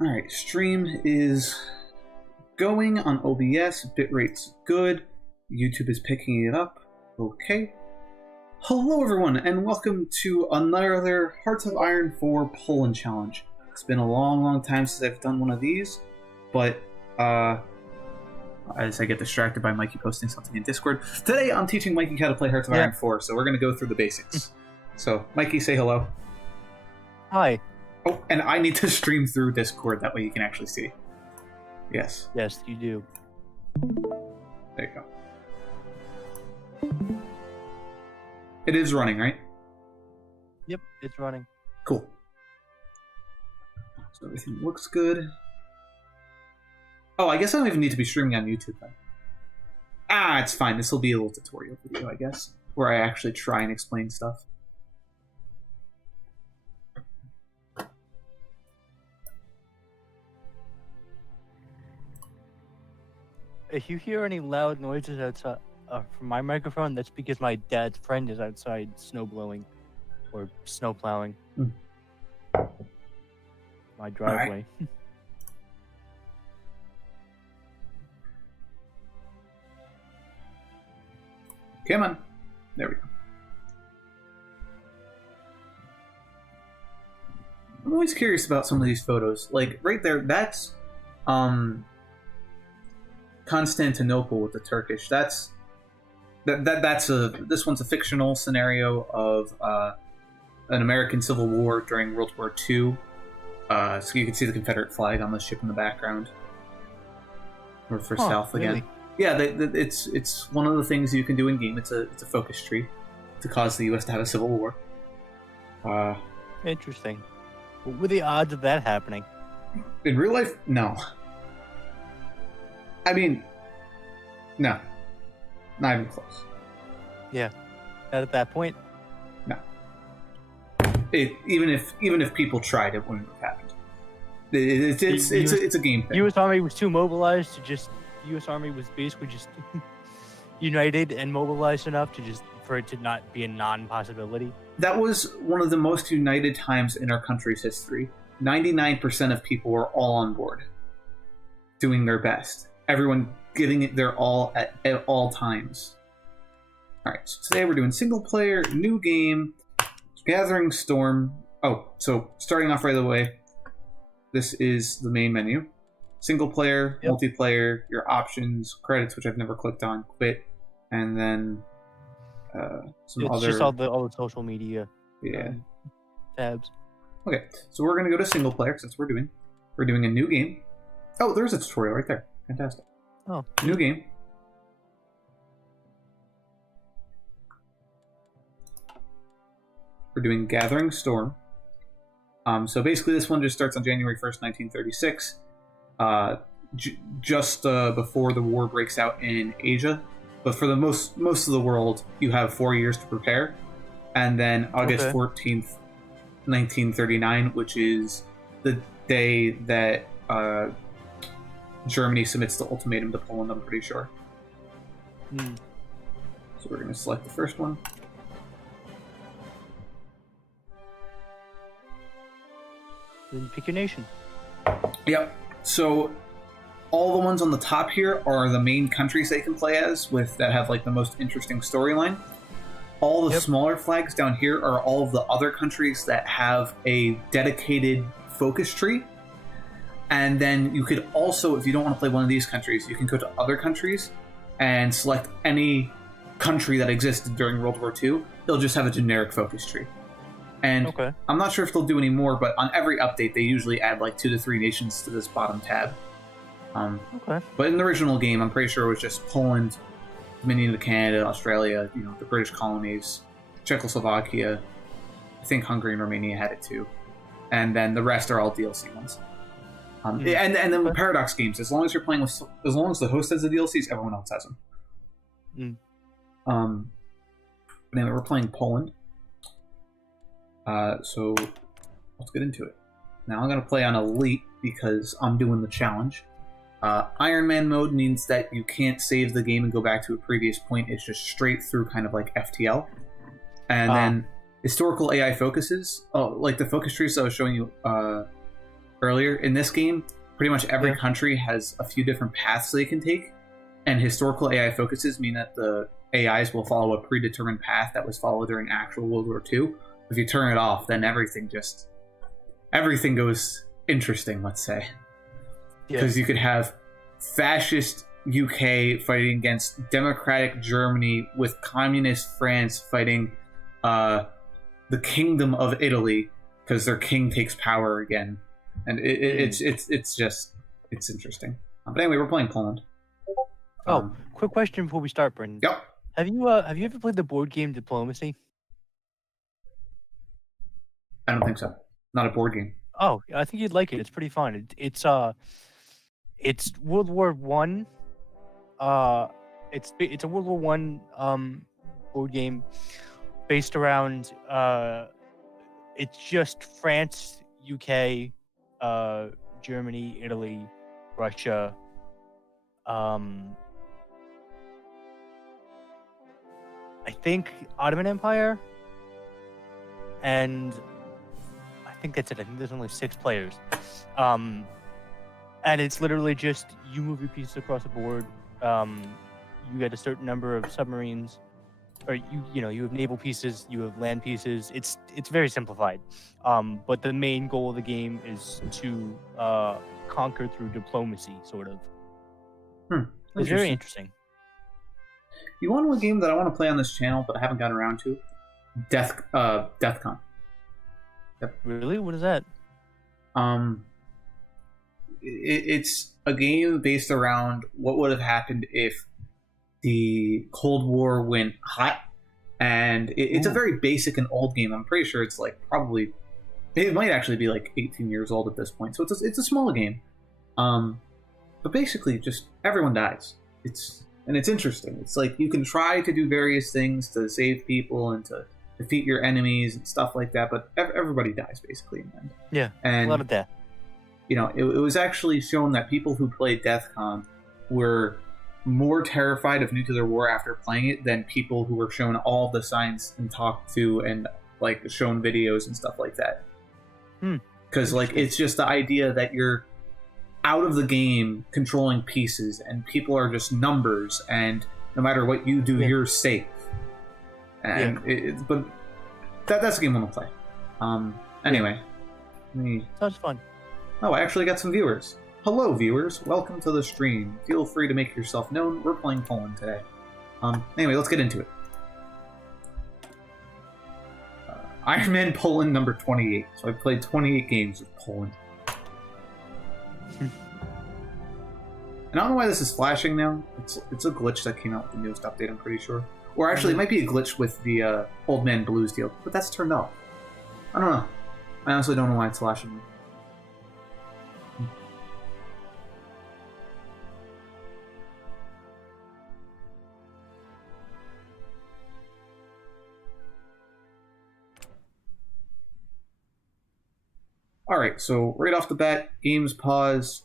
Alright, stream is going on OBS, bitrate's good, YouTube is picking it up, okay. Hello everyone, and welcome to another Hearts of Iron 4 Poland Challenge. It's been a long time since I've done one of these, but as I get distracted by Mikey posting something in Discord, today I'm teaching Mikey how to play Hearts of Iron 4, so we're going to go through the basics. So, Mikey, say hello. Hi. Oh, and I need to stream through Discord, that way you can actually see. Yes. Yes, you do. There you go. It is running, right? Yep, it's running. Cool. So everything looks good. Oh, I guess I don't even need to be streaming on YouTube then. It's fine. This will be a little tutorial video, I guess, where I actually try and explain stuff. If you hear any loud noises outside from my microphone, that's because my dad's friend is outside snow blowing or snow plowing my driveway. Right. Come on. There we go. I'm always curious about some of these photos. Like, right there, that's Constantinople with the Turkish. This one's a fictional scenario of an American Civil War during World War II. So you can see the Confederate flag on the ship in the background. North or south again. Really? Yeah, it's one of the things you can do in game. It's a focus tree to cause the U.S. to have a civil war. Interesting. What were the odds of that happening? In real life, no. I mean, no. Not even close. Yeah. Not at that point? No. Even if people tried, it wouldn't have happened. It's a game thing. U.S. Army was too mobilized to just... U.S. Army was basically just united and mobilized enough for it to not be a non-possibility. That was one of the most united times in our country's history. 99% of people were all on board, doing their best. Everyone giving it their all at all times. Alright, so today we're doing single player, new game, Gathering Storm. Oh, so starting off right away, this is the main menu. Single player, yep. Multiplayer, your options, credits, which I've never clicked on, quit, and then some it's other... just all the social media tabs. Okay, so we're going to go to single player, because that's what we're doing a new game. Oh, there's a tutorial right there. Fantastic. Oh. New game. We're doing Gathering Storm. So basically this one just starts on January 1st, 1936. Just before the war breaks out in Asia. But for the most of the world, you have 4 years to prepare. And then August 14th, 1939, which is the day that Germany submits the ultimatum to Poland, I'm pretty sure. So we're going to select the first one. Then pick your nation. Yep. So all the ones on the top here are the main countries they can play as, that have like the most interesting storyline. All the smaller flags down here are all of the other countries that have a dedicated focus tree. And then you could also, if you don't want to play one of these countries, you can go to other countries and select any country that existed during World War II. They'll just have a generic focus tree. And I'm not sure if they'll do any more, but on every update, they usually add like 2 to 3 nations to this bottom tab. But in the original game, I'm pretty sure it was just Poland, Dominion of Canada, Australia, the British colonies, Czechoslovakia. I think Hungary and Romania had it too. And then the rest are all DLC ones. And then with Paradox games, as long as you're playing with, as long as the host has the DLCs, everyone else has them. Anyway, we're playing Poland. So let's get into it. Now I'm going to play on Elite because I'm doing the challenge. Iron Man mode means that you can't save the game and go back to a previous point. It's just straight through, kind of like FTL. And then historical AI focuses, like the focus trees I was showing you earlier, in this game, pretty much every country has a few different paths they can take, and historical AI focuses mean that the AIs will follow a predetermined path that was followed during actual World War II. If you turn it off, then everything goes interesting, let's say. Because you could have fascist UK fighting against democratic Germany with communist France fighting the Kingdom of Italy because their king takes power again, and it's interesting. But anyway, we're playing Poland. Quick question before we start, Brendan. Yep. Have you ever played the board game Diplomacy? I don't think so. Not a board game. Oh, I think you'd like it. It's pretty fun. It's World War One. It's a World War One board game based around it's just France, UK, Germany, Italy, Russia, I think Ottoman Empire, and I think that's it. I think there's only 6 players. And it's literally just you move your pieces across the board. You get a certain number of submarines, or you have naval pieces, you have land pieces. It's very simplified. But the main goal of the game is to conquer through diplomacy, sort of. It's very interesting. You want a game that I want to play on this channel, but I haven't gotten around to? DeathCon. Yep. Really? What is that? It's a game based around what would have happened if the Cold War went hot, and it's a very basic and old game. I'm pretty sure it's it might actually be like 18 years old at this point, so it's a small game. But basically, just everyone dies. It's interesting. It's like you can try to do various things to save people and to defeat your enemies and stuff like that, but everybody dies basically in the end. Yeah, and a lot of death. It was actually shown that people who played DeathCon were more terrified of nuclear war after playing it than people who were shown all the signs and talked to and like shown videos and stuff like that. Because it's just the idea that you're out of the game controlling pieces and people are just numbers, and no matter what you do, you're safe. And but that's a game I'm gonna play. Anyway, Sounds fun. Oh, I actually got some viewers. Hello, viewers. Welcome to the stream. Feel free to make yourself known. We're playing Poland today. Anyway, let's get into it. Iron Man Poland number 28. So I played 28 games with Poland. And I don't know why this is flashing now. It's a glitch that came out with the newest update, I'm pretty sure. Or actually, it might be a glitch with the Old Man Blues deal, but that's turned off. I don't know. I honestly don't know why it's flashing. Alright, so right off the bat, games pause,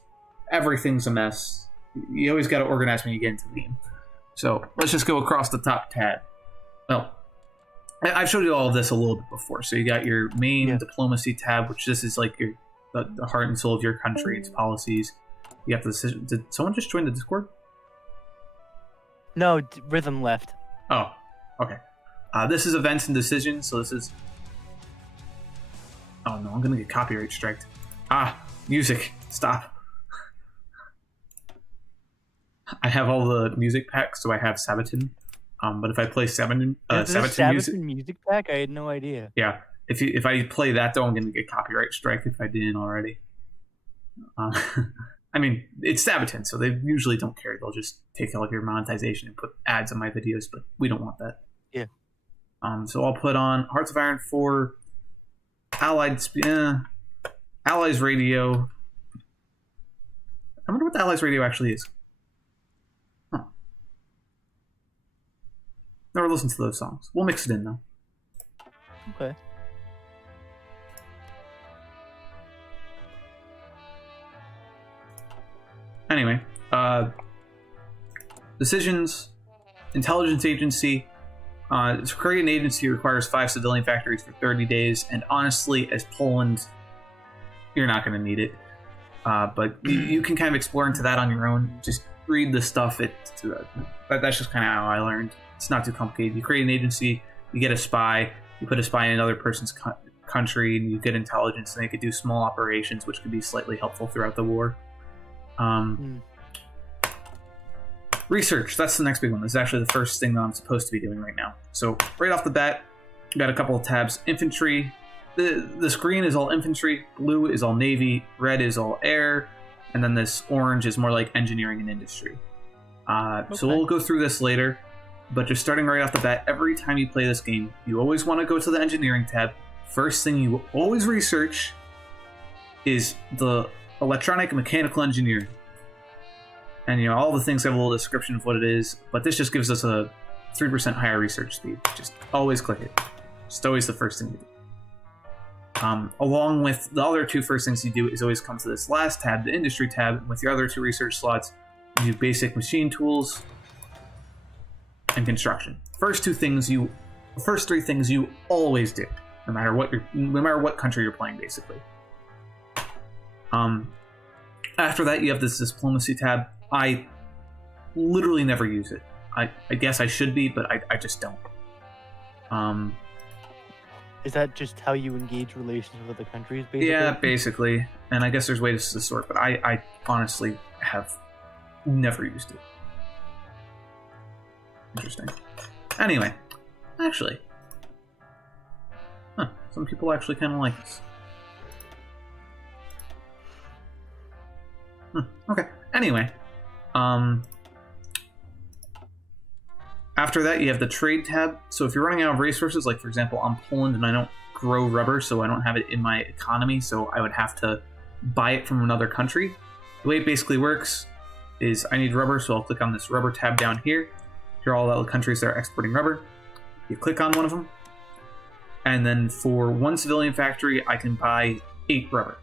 everything's a mess. You always got to organize when you get into the game. So let's just go across the top tab. Well, I've showed you all of this a little bit before. So you got your main diplomacy tab, which this is like the heart and soul of your country, its policies. You have the decision. Did someone just join the Discord? No, Rhythm left. Oh, okay. This is events and decisions. So this is... Oh no, I'm gonna get copyright striked. Music. Stop. I have all the music packs, so I have Sabaton. But if I play Sabaton music pack, I had no idea. Yeah, if I play that, though, I'm gonna get copyright strike if I didn't already. I mean, it's Sabaton, so they usually don't care. They'll just take all of your monetization and put ads on my videos, but we don't want that. Yeah. So I'll put on Hearts of Iron 4, Allies Radio. I wonder what the Allies Radio actually is. Huh. Never listened to those songs. We'll mix it in, though. Okay. Anyway, decisions, intelligence agency. To create an agency requires 5 civilian factories for 30 days, and honestly, as Poland, you're not going to need it. But you can kind of explore into that on your own. Just read the stuff. That's just kind of how I learned. It's not too complicated. You create an agency, you get a spy, you put a spy in another person's country, and you get intelligence, and they could do small operations, which could be slightly helpful throughout the war. Research, that's the next big one. This is actually the first thing that I'm supposed to be doing right now. So right off the bat, you got a couple of tabs. Infantry. This green is all infantry, blue is all navy, red is all air, and then this orange is more like engineering and industry. So we'll go through this later, but just starting right off the bat, every time you play this game, you always want to go to the engineering tab. First thing you always research is the electronic and mechanical engineering. And all the things have a little description of what it is, but this just gives us a 3% higher research speed. Just always click it. Just always the first thing you do. Along with the other two first things you do is always come to this last tab, the industry tab. With your other two research slots, you do basic machine tools and construction. First three things you always do, no matter what country you're playing, basically. After that, you have this diplomacy tab. I literally never use it. I guess I should be, but I just don't. Is that just how you engage relations with other countries, basically? Yeah, basically. And I guess there's ways to sort, but I honestly have never used it. Interesting. Anyway, actually. Some people actually kind of like this. Okay. Anyway. After that, you have the trade tab. So if you're running out of resources, like for example, I'm Poland and I don't grow rubber, so I don't have it in my economy, so I would have to buy it from another country. The way it basically works is I need rubber, so I'll click on this rubber tab down here. Here are all the countries that are exporting rubber. You click on one of them, and then for one civilian factory, I can buy 8 rubber.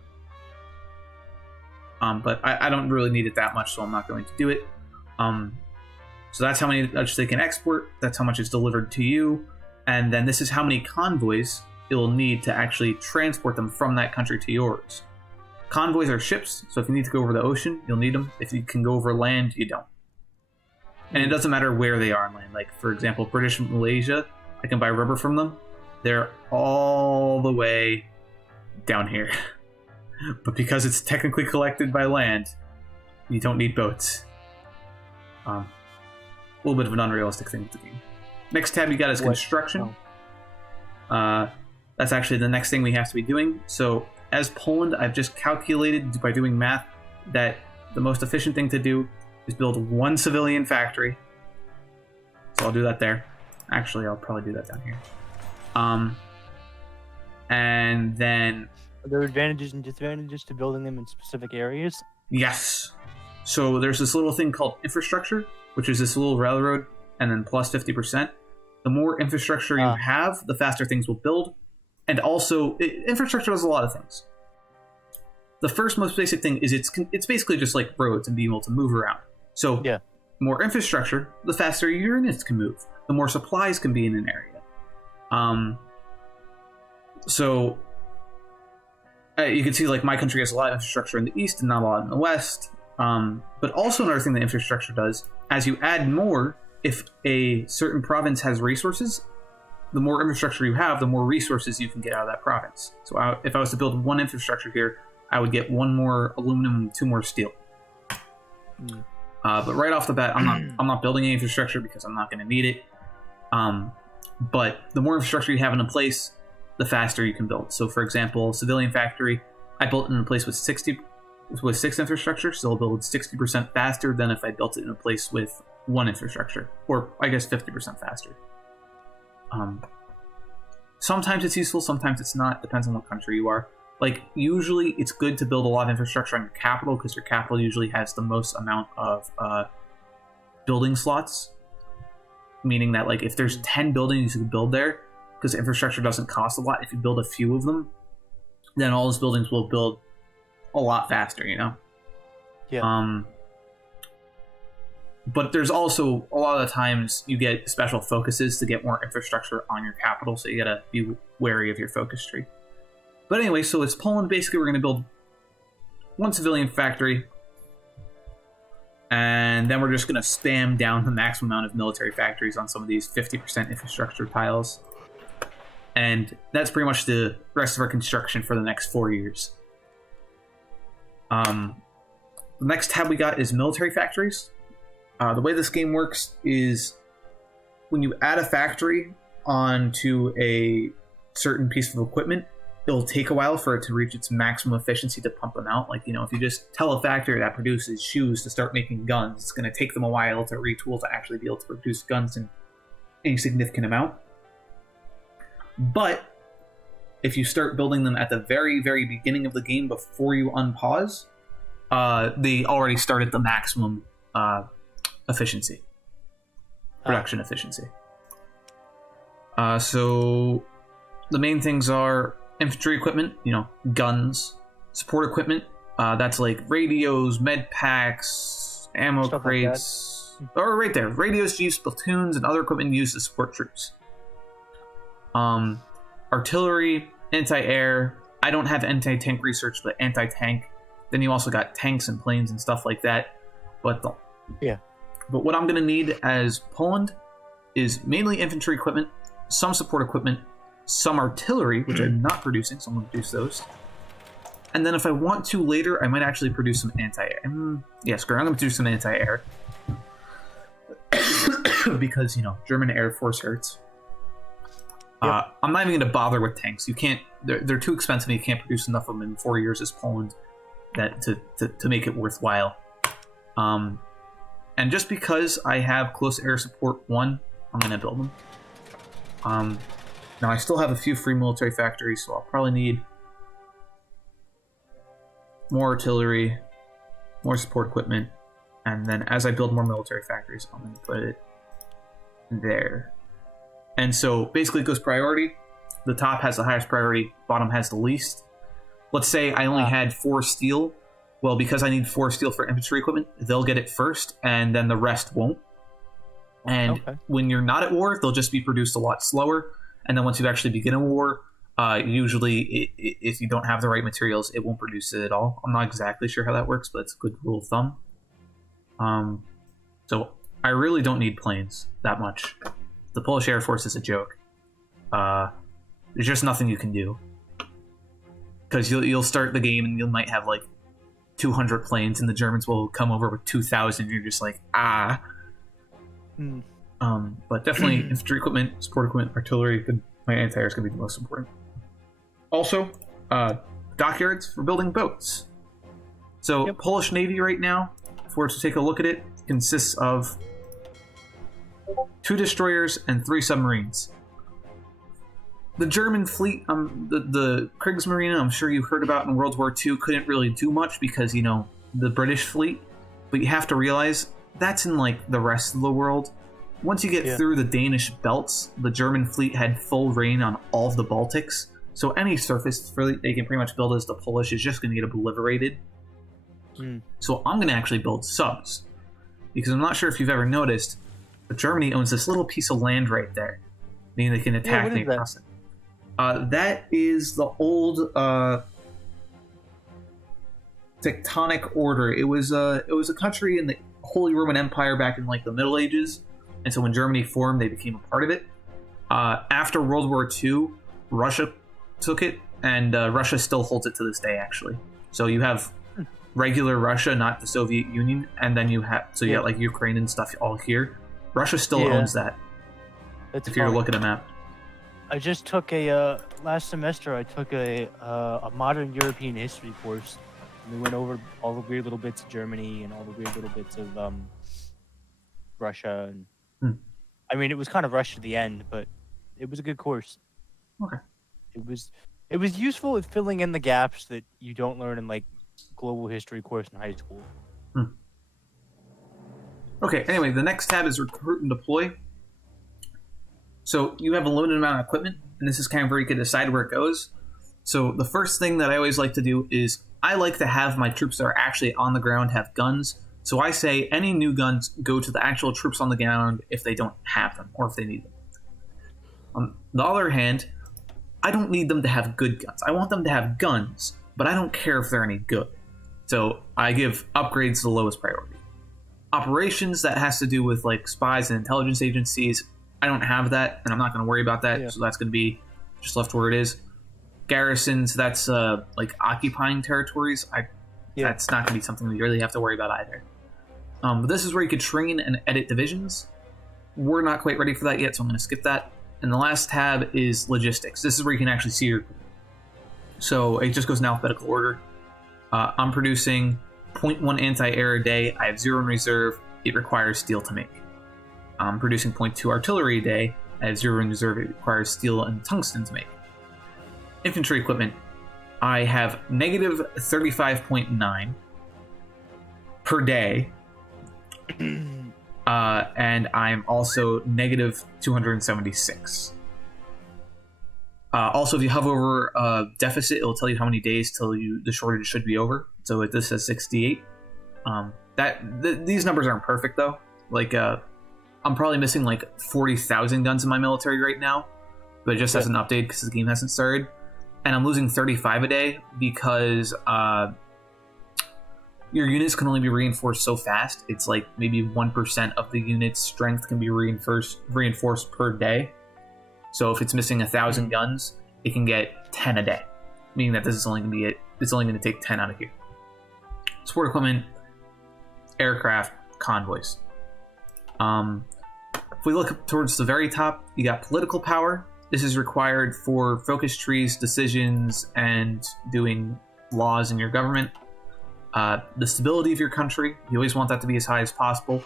But I don't really need it that much, so I'm not going to do it. So that's how much they can export, that's how much is delivered to you, and then this is how many convoys you'll need to actually transport them from that country to yours. Convoys are ships, so if you need to go over the ocean, you'll need them. If you can go over land, you don't. And it doesn't matter where they are on land. Like, for example, British Malaysia, I can buy rubber from them. They're all the way down here. But because it's technically collected by land, you don't need boats. A little bit of an unrealistic thing with the game. Next tab you got is construction. That's actually the next thing we have to be doing. So as Poland, I've just calculated by doing math that the most efficient thing to do is build one civilian factory. So I'll do that there. Actually, I'll probably do that down here. And then... Are there advantages and disadvantages to building them in specific areas? Yes. So there's this little thing called infrastructure, which is this little railroad, and then plus 50%. The more infrastructure you have, the faster things will build. And also, infrastructure does a lot of things. The first most basic thing is it's basically just like roads and being able to move around. So more infrastructure, the faster your units can move. The more supplies can be in an area. You can see like my country has a lot of infrastructure in the east and not a lot in the west. But also another thing that infrastructure does, as you add more, if a certain province has resources, the more infrastructure you have, the more resources you can get out of that province. So if I was to build one infrastructure here, I would get 1 more aluminum and 2 more steel. But right off the bat, I'm not building any infrastructure because I'm not going to need it. But the more infrastructure you have in a place, the faster you can build. So for example, civilian factory, I built it in a place with 6 infrastructure, so it'll build 60% faster than if I built it in a place with 1 infrastructure, or I guess 50% faster. Sometimes it's useful, sometimes it's not. Depends on what country you are. Like, usually it's good to build a lot of infrastructure on your capital, because your capital usually has the most amount of building slots. Meaning that, like, if there's 10 buildings you can build there, because infrastructure doesn't cost a lot, if you build a few of them, then all those buildings will build a lot faster, you know? Yeah. But there's also, a lot of the times, you get special focuses to get more infrastructure on your capital, so you gotta be wary of your focus tree. But anyway, so it's Poland. Basically, we're going to build one civilian factory, and then we're just going to spam down the maximum amount of military factories on some of these 50% infrastructure tiles. And that's pretty much the rest of our construction for the next 4 years. The next tab we got is military factories. The way this game works is when you add a factory onto a certain piece of equipment, it'll take a while for it to reach its maximum efficiency to pump them out. Like, if you just tell a factory that produces shoes to start making guns, it's going to take them a while to retool to actually be able to produce guns in any significant amount. But if you start building them at the very, very beginning of the game before you unpause, they already start at the maximum efficiency, production efficiency. So the main things are infantry equipment, guns, support equipment. That's like radios, med packs, ammo Stuff crates, or right there, radios used platoons and other equipment used to support troops. Artillery, anti-air. I don't have anti-tank research, but anti-tank. Then you also got tanks and planes and stuff like that. But what I'm going to need as Poland is mainly infantry equipment, some support equipment, some artillery, which I'm not producing, so I'm going to produce those. And then if I want to later, I might actually produce some anti-air. Yeah, screw it, I'm going to do some anti-air. Because, German Air Force hurts. Yep. I'm not even going to bother with tanks. You can't. They're too expensive. And you can't produce enough of them in 4 years as Poland to make it worthwhile. And just because I have close air support 1, I'm going to build them. Now I still have a few free military factories, so I'll probably need more artillery, more support equipment, and then as I build more military factories, I'm going to put it there. And so basically it goes priority. The top has the highest priority, bottom has the least. Let's say I only had 4 steel. Well, because I need 4 steel for infantry equipment, they'll get it first, and then the rest won't. And when you're not at war, they'll just be produced a lot slower. And then once you actually begin a war, usually if you don't have the right materials, it won't produce it at all. I'm not exactly sure how that works, but it's a good rule of thumb. So I really don't need planes that much. The Polish Air Force is a joke. There's just nothing you can do. Because you'll start the game and you might have like 200 planes and the Germans will come over with 2,000. You're just like, ah. But definitely infantry equipment, support equipment, artillery, my anti-air is going to be the most important. Also, dockyards for building boats. So Polish Navy right now, if we're to take a look at it, consists of 2 destroyers and 3 submarines. The German fleet, the Kriegsmarine, I'm sure you heard about in World War II, couldn't really do much because, the British fleet. But you have to realize that's in, like, the rest of the world. Once you get through the Danish belts, the German fleet had full reign on all of the Baltics. So any surface fleet they can pretty much build as the Polish is just going to get obliterated. So I'm going to actually build subs. Because I'm not sure if you've ever noticed, but Germany owns this little piece of land right there. Meaning they can attack me across it. That is the old tectonic order. It was a country in the Holy Roman Empire back in like the Middle Ages, and so when Germany formed, they became a part of it. After World War II, Russia took it, and Russia still holds it to this day, actually. So you have regular Russia, not the Soviet Union, and then you have you got like Ukraine and stuff all here. Russia still owns that. That's if you look at a map. I just took last semester. I took a modern European history course. We went over all the weird little bits of Germany and all the weird little bits of Russia. And I mean, it was kind of rushed at the end, but it was a good course. Okay. It was useful at filling in the gaps that you don't learn in like global history course in high school. Okay. Anyway, the next tab is recruit and deploy. So you have a limited amount of equipment, and this is kind of where you can decide where it goes. So the first thing that I always like to do is I like to have my troops that are actually on the ground have guns. So I say any new guns go to the actual troops on the ground if they don't have them or if they need them. On the other hand, I don't need them to have good guns. I want them to have guns, but I don't care if they're any good. So I give upgrades the lowest priority. Operations, that has to do with like spies and intelligence agencies. I don't have that, and I'm not going to worry about that. So that's going to be just left where it is. Garrisons, that's like occupying territories. That's not going to be something we really have to worry about either. But this is where you could train and edit divisions. We're not quite ready for that yet, so I'm going to skip that. And the last tab is logistics. This is where you can actually see your... So it just goes in alphabetical order. I'm producing 0.1 anti-air a day. I have 0 in reserve. It requires steel to make. I'm producing 0.2 artillery a day. I have 0 in reserve. It requires steel and tungsten to make. Infantry equipment. I have negative 35.9 per day. And I'm also negative 276. Also, if you hover over deficit, it'll tell you how many days till the shortage should be over. So this says 68. These numbers aren't perfect though. Like I'm probably missing like 40,000 guns in my military right now, but it just hasn't updated because the game hasn't started. And I'm losing 35 a day because your units can only be reinforced so fast. It's like maybe 1% of the unit's strength can be reinforced per day. So if it's missing 1,000 guns, it can get 10 a day, meaning that this is only going to be it's only going to take 10 out of here. Support equipment, aircraft, convoys. If we look towards the very top, you got political power. This is required for focus trees, decisions, and doing laws in your government. The stability of your country, you always want that to be as high as possible.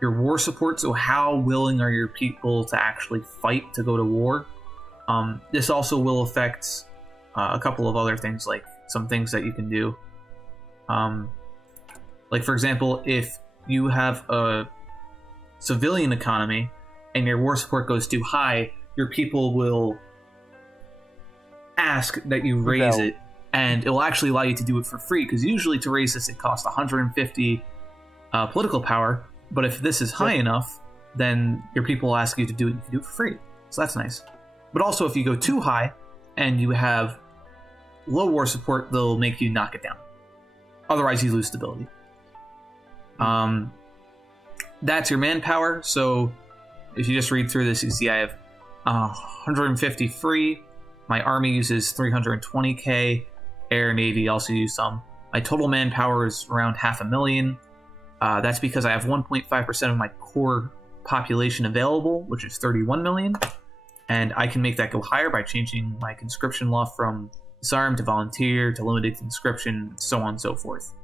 Your war support, so how willing are your people to actually fight to go to war? This also will affect a couple of other things, like some things that you can do. Like, for example, if you have a civilian economy and your war support goes too high, your people will ask that you raise it, and it will actually allow you to do it for free, because usually to raise this it costs 150 political power, but if this is high enough, then your people will ask you to do it, you can do it for free. So that's nice. But also if you go too high and you have low war support, they'll make you knock it down. Otherwise you lose stability. That's your manpower. So if you just read through this, you see I have 150 free. My army uses 320k. Air, Navy also use some. My total manpower is around 500,000. That's because I have 1.5% of my core population available, which is 31 million. And I can make that go higher by changing my conscription law from disarm to volunteer to limited conscription, so on and so forth.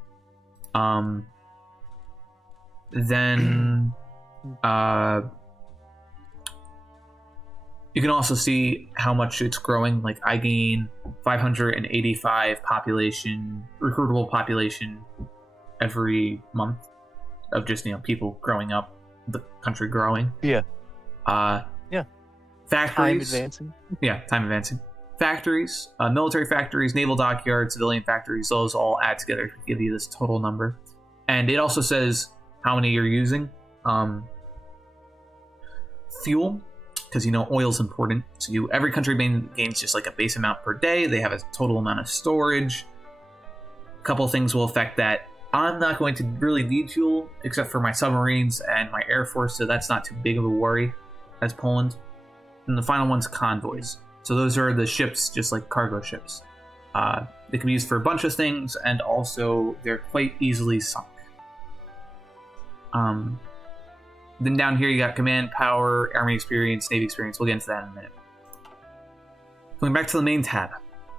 Then you can also see how much it's growing. Like I gain 585 recruitable population every month of just, people growing up, the country growing. Yeah. Factories. Time advancing. Yeah, time advancing. Factories, military factories, naval dockyards, civilian factories, those all add together to give you this total number. And it also says how many you're using. Fuel, because oil's important. So every country gains just like a base amount per day. They have a total amount of storage. A couple of things will affect that. I'm not going to really need fuel except for my submarines and my air force, so that's not too big of a worry as Poland. And the final one's convoys. So those are the ships, just like cargo ships. They can be used for a bunch of things, and also they're quite easily sunk. Then down here you got command power, army experience, navy experience. We'll get into that in a minute. Going back to the main tab,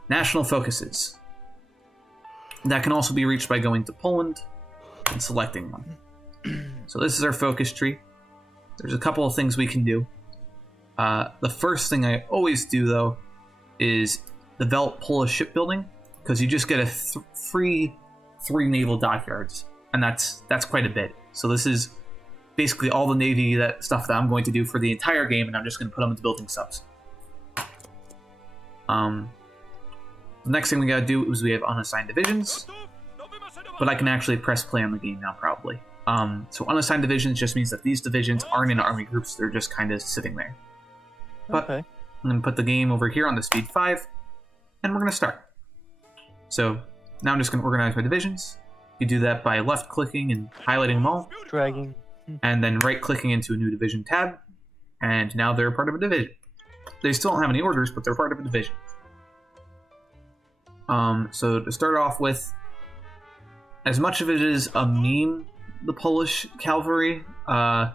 national focuses. That can also be reached by going to Poland and selecting one. So this is our focus tree. There's a couple of things we can do. The first thing I always do, though, is develop Polish shipbuilding, because you just get a free 3 naval dockyards, and that's quite a bit. So this is basically all the navy stuff that I'm going to do for the entire game, and I'm just going to put them into building subs. The next thing we gotta do is we have unassigned divisions, but I can actually press play on the game now, probably. So unassigned divisions just means that these divisions aren't in army groups, they're just kind of sitting there. But Okay. I'm going to put the game over here on the speed 5, and we're going to start. So now I'm just going to organize my divisions. You do that by left-clicking and highlighting them all. Dragging. And then right-clicking into a new division tab. And now they're part of a division. They still don't have any orders, but they're part of a division. So to start off with, as much of it is a meme, the Polish cavalry, we're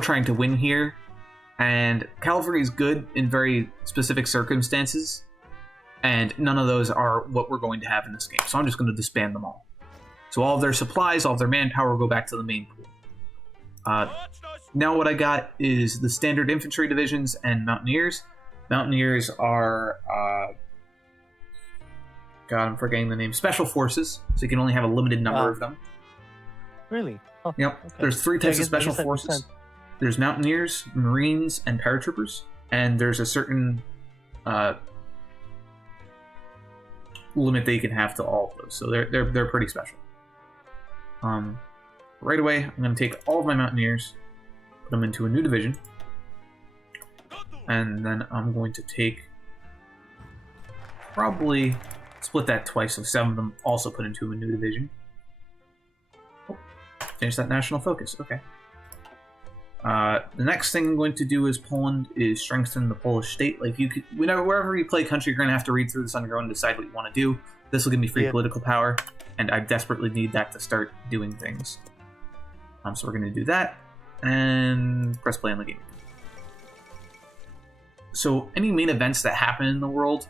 trying to win here. And cavalry is good in very specific circumstances. And none of those are what we're going to have in this game. So I'm just going to disband them all. So all of their supplies, all of their manpower will go back to the main pool. Now what I got is the standard infantry divisions and mountaineers. Mountaineers are... God, I'm forgetting the name. Special forces. So you can only have a limited number of them. Really? Oh, yep. Okay. There's 3 types of special forces. There's mountaineers, marines, and paratroopers. And there's a certain... limit that you can have to all of those, so they're pretty special. Right away, I'm going to take all of my mountaineers, put them into a new division, and then I'm going to take probably split that twice, so 7 of them also put into a new division. Oh, finish that national focus. Okay. The next thing I'm going to do is Poland is strengthen the Polish state. Like wherever you play country, you're going to have to read through this on your own and decide what you want to do. This will give me free political power, and I desperately need that to start doing things. So we're going to do that, and press play on the game. So any main events that happen in the world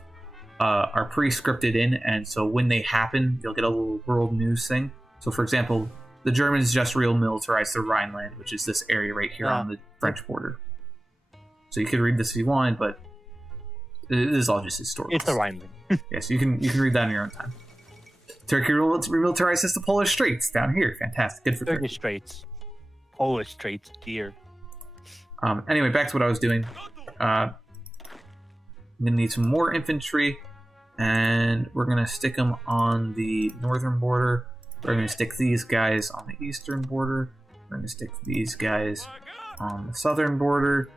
are pre-scripted in, and so when they happen, you'll get a little world news thing. So for example, the Germans just remilitarized the Rhineland, which is this area right here on the French border. So you could read this if you want, but this is all just historical. It's the Rhineland. Yeah, so you can read that in your own time. Turkey remilitarizes the Polish Straits down here. Fantastic. Good for Turkey. Turkish Straits. Polish Straits, dear. Anyway, back to what I was doing. I'm going to need some more infantry, and we're going to stick them on the northern border. We're going to stick these guys on the eastern border. We're going to stick these guys on the southern border.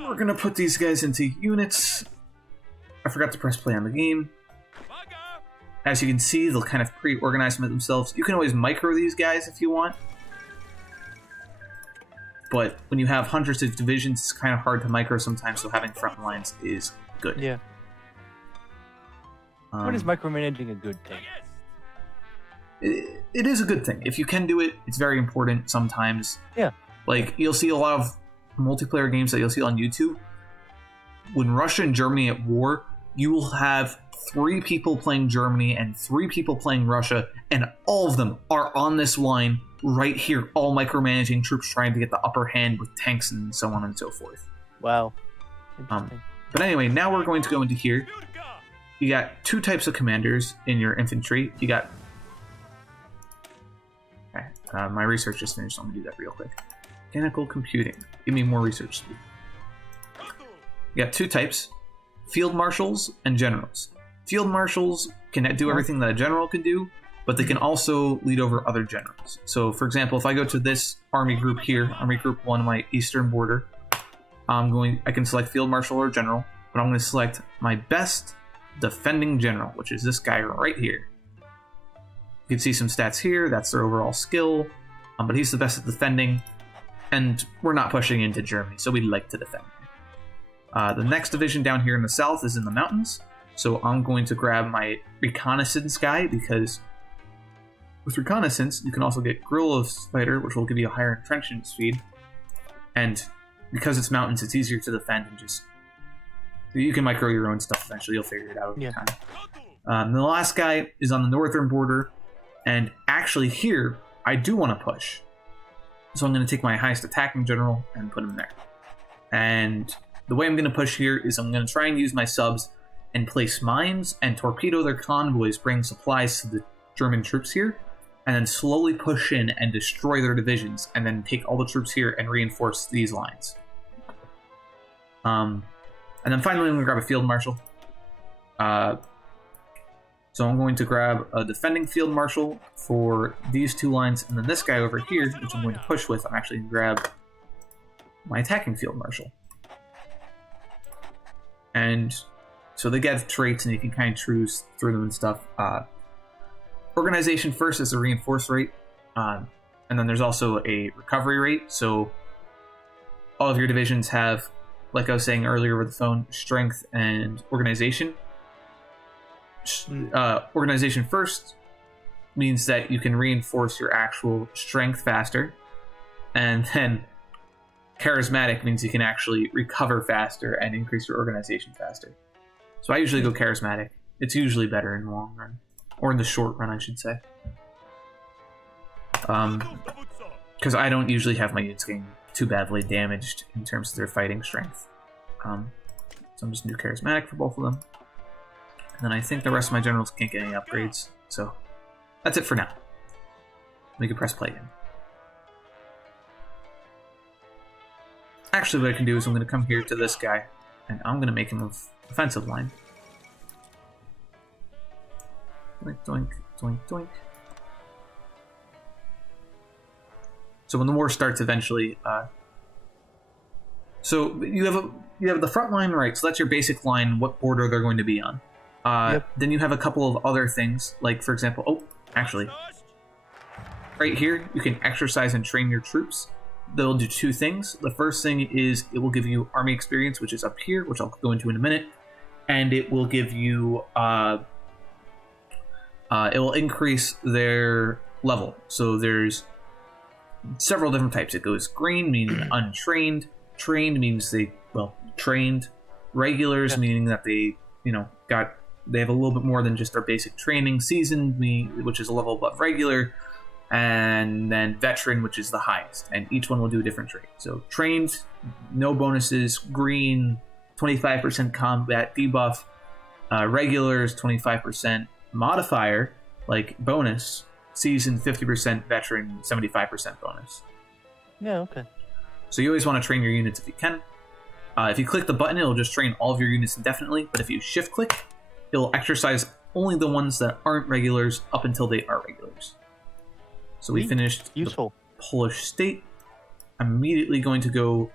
We're going to put these guys into units. I forgot to press play on the game. As you can see, they'll kind of pre-organize themselves. You can always micro these guys if you want. But when you have hundreds of divisions, it's kind of hard to micro sometimes, so having front lines is good. Yeah. When is micromanaging a good thing? It is a good thing. If you can do it, it's very important sometimes. Yeah. Like, you'll see a lot of multiplayer games that you'll see on YouTube. When Russia and Germany at war, you will have 3 people playing Germany and 3 people playing Russia, and all of them are on this line right here, all micromanaging troops trying to get the upper hand with tanks and so on and so forth. Wow. But anyway, now we're going to go into here. You got 2 types of commanders in your infantry. You got... Okay, my research just finished, so I'm going to do that real quick. Mechanical computing. Give me more research speed. You got 2 types. Field marshals and generals. Field marshals can do everything that a general can do, but they can also lead over other generals. So, for example, if I go to this army group here, Army Group 1 on my eastern border, I can select field marshal or general, but I'm going to select my best defending general, which is this guy right here. You can see some stats here. That's their overall skill, but he's the best at defending, and we're not pushing into Germany, so we like to defend. The next division down here in the south is in the mountains, so I'm going to grab my reconnaissance guy, because with reconnaissance, you can also get guerrilla fighter, which will give you a higher entrenchment speed, and because it's mountains, it's easier to defend, and just you can micro your own stuff eventually. You'll figure it out over time. The last guy is on the northern border, and actually here, I do want to push. So I'm going to take my highest attacking general and put him there. And the way I'm going to push here is I'm going to try and use my subs and place mines and torpedo their convoys, bring supplies to the German troops here, and then slowly push in and destroy their divisions, and then take all the troops here and reinforce these lines. And then finally, I'm going to grab a field marshal. So I'm going to grab a defending field marshal for these 2 lines, and then this guy over here, which I'm going to push with, I'm actually going to grab my attacking field marshal. And So they get traits, and you can kind of choose through them and stuff. Organization first is the reinforce rate, and then there's also a recovery rate. So all of your divisions have, like I was saying earlier over the phone, strength and organization. Organization first means that you can reinforce your actual strength faster, and then charismatic means you can actually recover faster and increase your organization faster. So I usually go charismatic. It's usually better in the long run, or in the short run, I should say. Because I don't usually have my units getting too badly damaged in terms of their fighting strength. So I'm just going to do charismatic for both of them. And then I think the rest of my generals can't get any upgrades. So that's it for now. We can press play again. Actually, what I can do is I'm going to come here to this guy, and I'm going to make him an offensive line. Doink, doink, doink, doink. So when the war starts, eventually, so you have the front line, right? So that's your basic line. What border they're going to be on. Then you have a couple of other things, like for example, right here you can exercise and train your troops. They'll do two things. The first thing is it will give you army experience, which is up here, which I'll go into in a minute, and it will give you it will increase their level. So there's several different types. It goes green, meaning untrained. Trained means trained. Regulars, meaning that they have a little bit more than just their basic training. Seasoned, which is a level above regular. And then veteran, which is the highest. And each one will do a different trait. So trained, no bonuses. Green, 25% combat debuff. Regulars, 25% modifier, like bonus. Seasoned, 50%. Veteran, 75% bonus. Yeah, okay. So you always want to train your units if you can. If you click the button, it'll just train all of your units indefinitely. But if you shift click, it'll exercise only the ones that aren't regulars up until they are regulars. So we finished the Polish state. I'm immediately going to go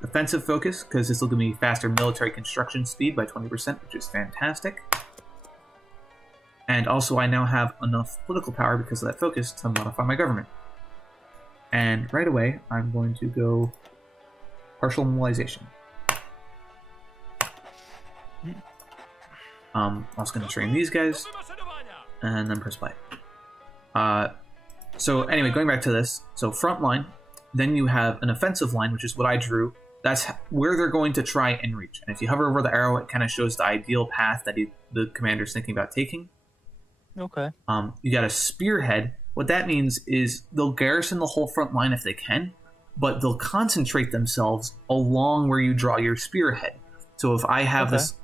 defensive focus, because this will give me faster military construction speed by 20%, which is fantastic. And also I now have enough political power because of that focus to modify my government. And right away, I'm going to go partial mobilization. I'm also going to train these guys, and then press play. So anyway, going back to this. So front line, then you have an offensive line, which is what I drew. That's where they're going to try and reach. And if you hover over the arrow, it kind of shows the ideal path that the commander's thinking about taking. Okay. You got a spearhead. What that means is they'll garrison the whole front line if they can, but they'll concentrate themselves along where you draw your spearhead. So if I have this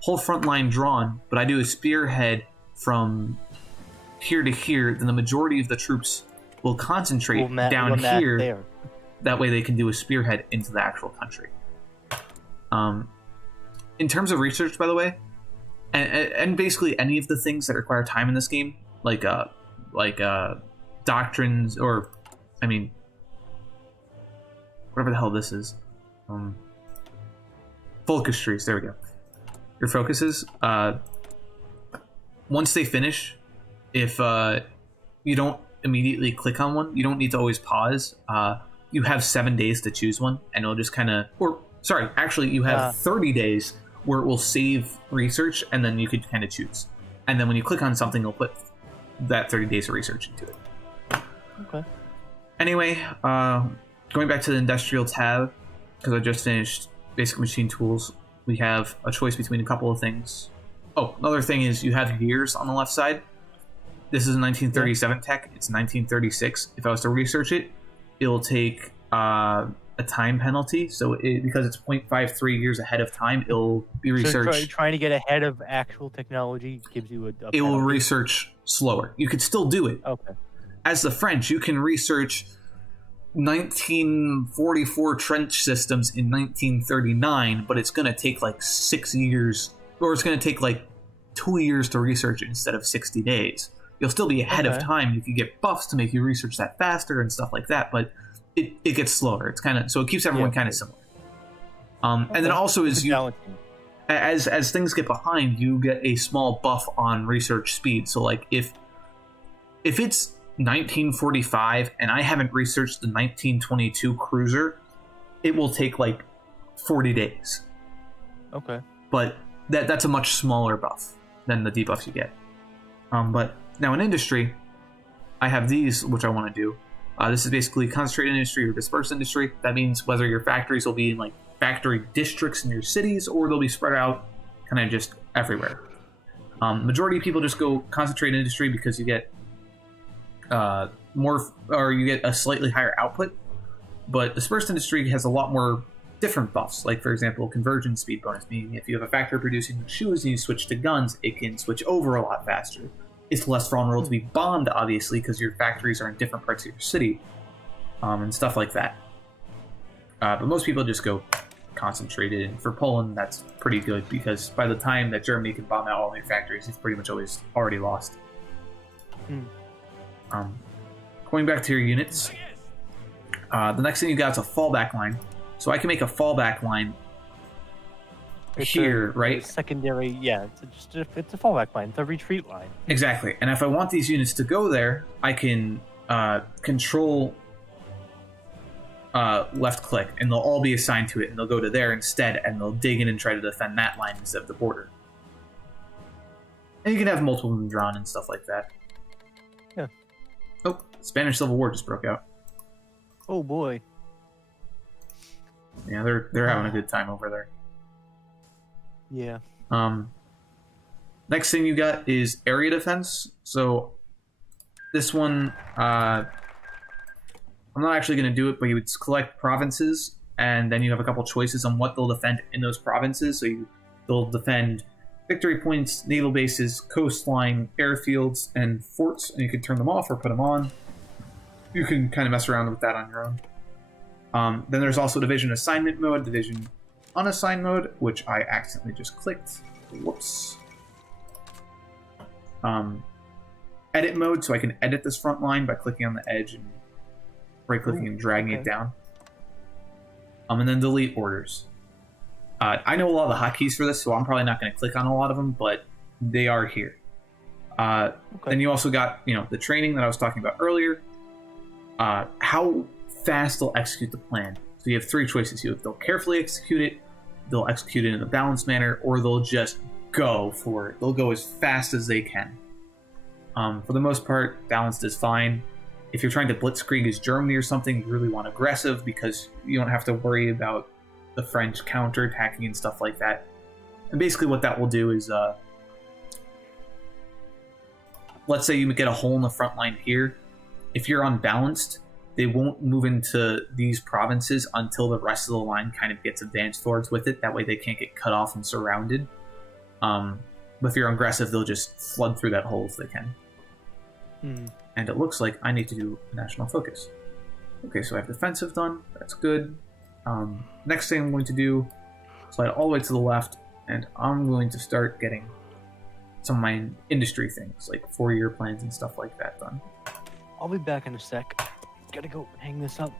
whole front line drawn, but I do a spearhead from here to here, then the majority of the troops will concentrate down here. There. That way they can do a spearhead into the actual country. In terms of research, by the way, and basically any of the things that require time in this game, like doctrines, or whatever the hell this is, focus trees. There we go. Your focuses. Once they finish, if you don't immediately click on one, you don't need to always pause. You have 7 days to choose one, and it'll just kind of, you have 30 days where it will save research, and then you could kind of choose. And then when you click on something, it'll put that 30 days of research into it. Okay. Anyway, going back to the industrial tab, because I just finished basic machine tools, we have a choice between a couple of things. Oh, another thing is you have years on the left side. This is a 1937 tech. It's 1936. If I was to research it, it'll take a time penalty. So because it's 0.53 years ahead of time, it'll be researched. So trying to get ahead of actual technology gives you a it will research slower. You could still do it. Okay. As the French, you can research 1944 trench systems in 1939, but it's going to take like 6 years, or it's going to take like 2 years to research it instead of 60 days. You'll still be ahead of time. You can get buffs to make you research that faster and stuff like that, but it gets slower. It's kind of, so it keeps everyone kind of similar. And then also is Balancing. as things get behind, you get a small buff on research speed. So like if it's 1945 and I haven't researched the 1922 cruiser, it will take like 40 days. Okay. But that's a much smaller buff than the debuffs you get. But now in industry, I have these, which I want to do. This is basically concentrated industry or dispersed industry. That means whether your factories will be in like factory districts in your cities or they'll be spread out kind of just everywhere. Majority of people just go concentrated industry because you get more, or you get a slightly higher output. But dispersed industry has a lot more different buffs. Like for example, conversion speed bonus, meaning if you have a factory producing shoes and you switch to guns, it can switch over a lot faster. It's less vulnerable to be bombed, obviously, because your factories are in different parts of your city, and stuff like that. But most people just go concentrated. And for Poland, that's pretty good because by the time that Germany can bomb out all their factories, it's pretty much always already lost. Going back to your units, the next thing you got is a fallback line. So I can make a fallback line here, right? Secondary, yeah. It's a fallback line. It's a retreat line. Exactly. And if I want these units to go there, I can control left click, and they'll all be assigned to it, and they'll go to there instead, and they'll dig in and try to defend that line instead of the border. And you can have multiple of them drawn and stuff like that. Yeah. Oh, Spanish Civil War just broke out. Oh boy. Yeah, they're having a good time over there. Yeah. Next thing you got is area defense. So this one, I'm not actually going to do it, but you would collect provinces, and then you have a couple choices on what they'll defend in those provinces. So they'll defend victory points, naval bases, coastline, airfields, and forts, and you can turn them off or put them on. You can kind of mess around with that on your own. Then there's also division assignment mode, division unassigned mode, which I accidentally just clicked. Whoops. Edit mode, so I can edit this front line by clicking on the edge and right-clicking and dragging it down. And then delete orders. I know a lot of the hotkeys for this, so I'm probably not going to click on a lot of them, but they are here. Then you also got, the training that I was talking about earlier. How fast they'll execute the plan. So you have three choices. They'll carefully execute it, they'll execute it in a balanced manner, or they'll just go for it. They'll go as fast as they can. For the most part, balanced is fine. If you're trying to blitzkrieg as Germany or something, you really want aggressive because you don't have to worry about the French counterattacking and stuff like that. And basically what that will do is, let's say you get a hole in the front line here. If you're unbalanced, they won't move into these provinces until the rest of the line kind of gets advanced towards with it. That way they can't get cut off and surrounded. But if you're aggressive, they'll just flood through that hole if they can. And it looks like I need to do a national focus. Okay, so I have defensive done. That's good. Next thing I'm going to do, slide all the way to the left, and I'm going to start getting some of my industry things, like 4-year plans and stuff like that done. I'll be back in a sec. Gotta go hang this up.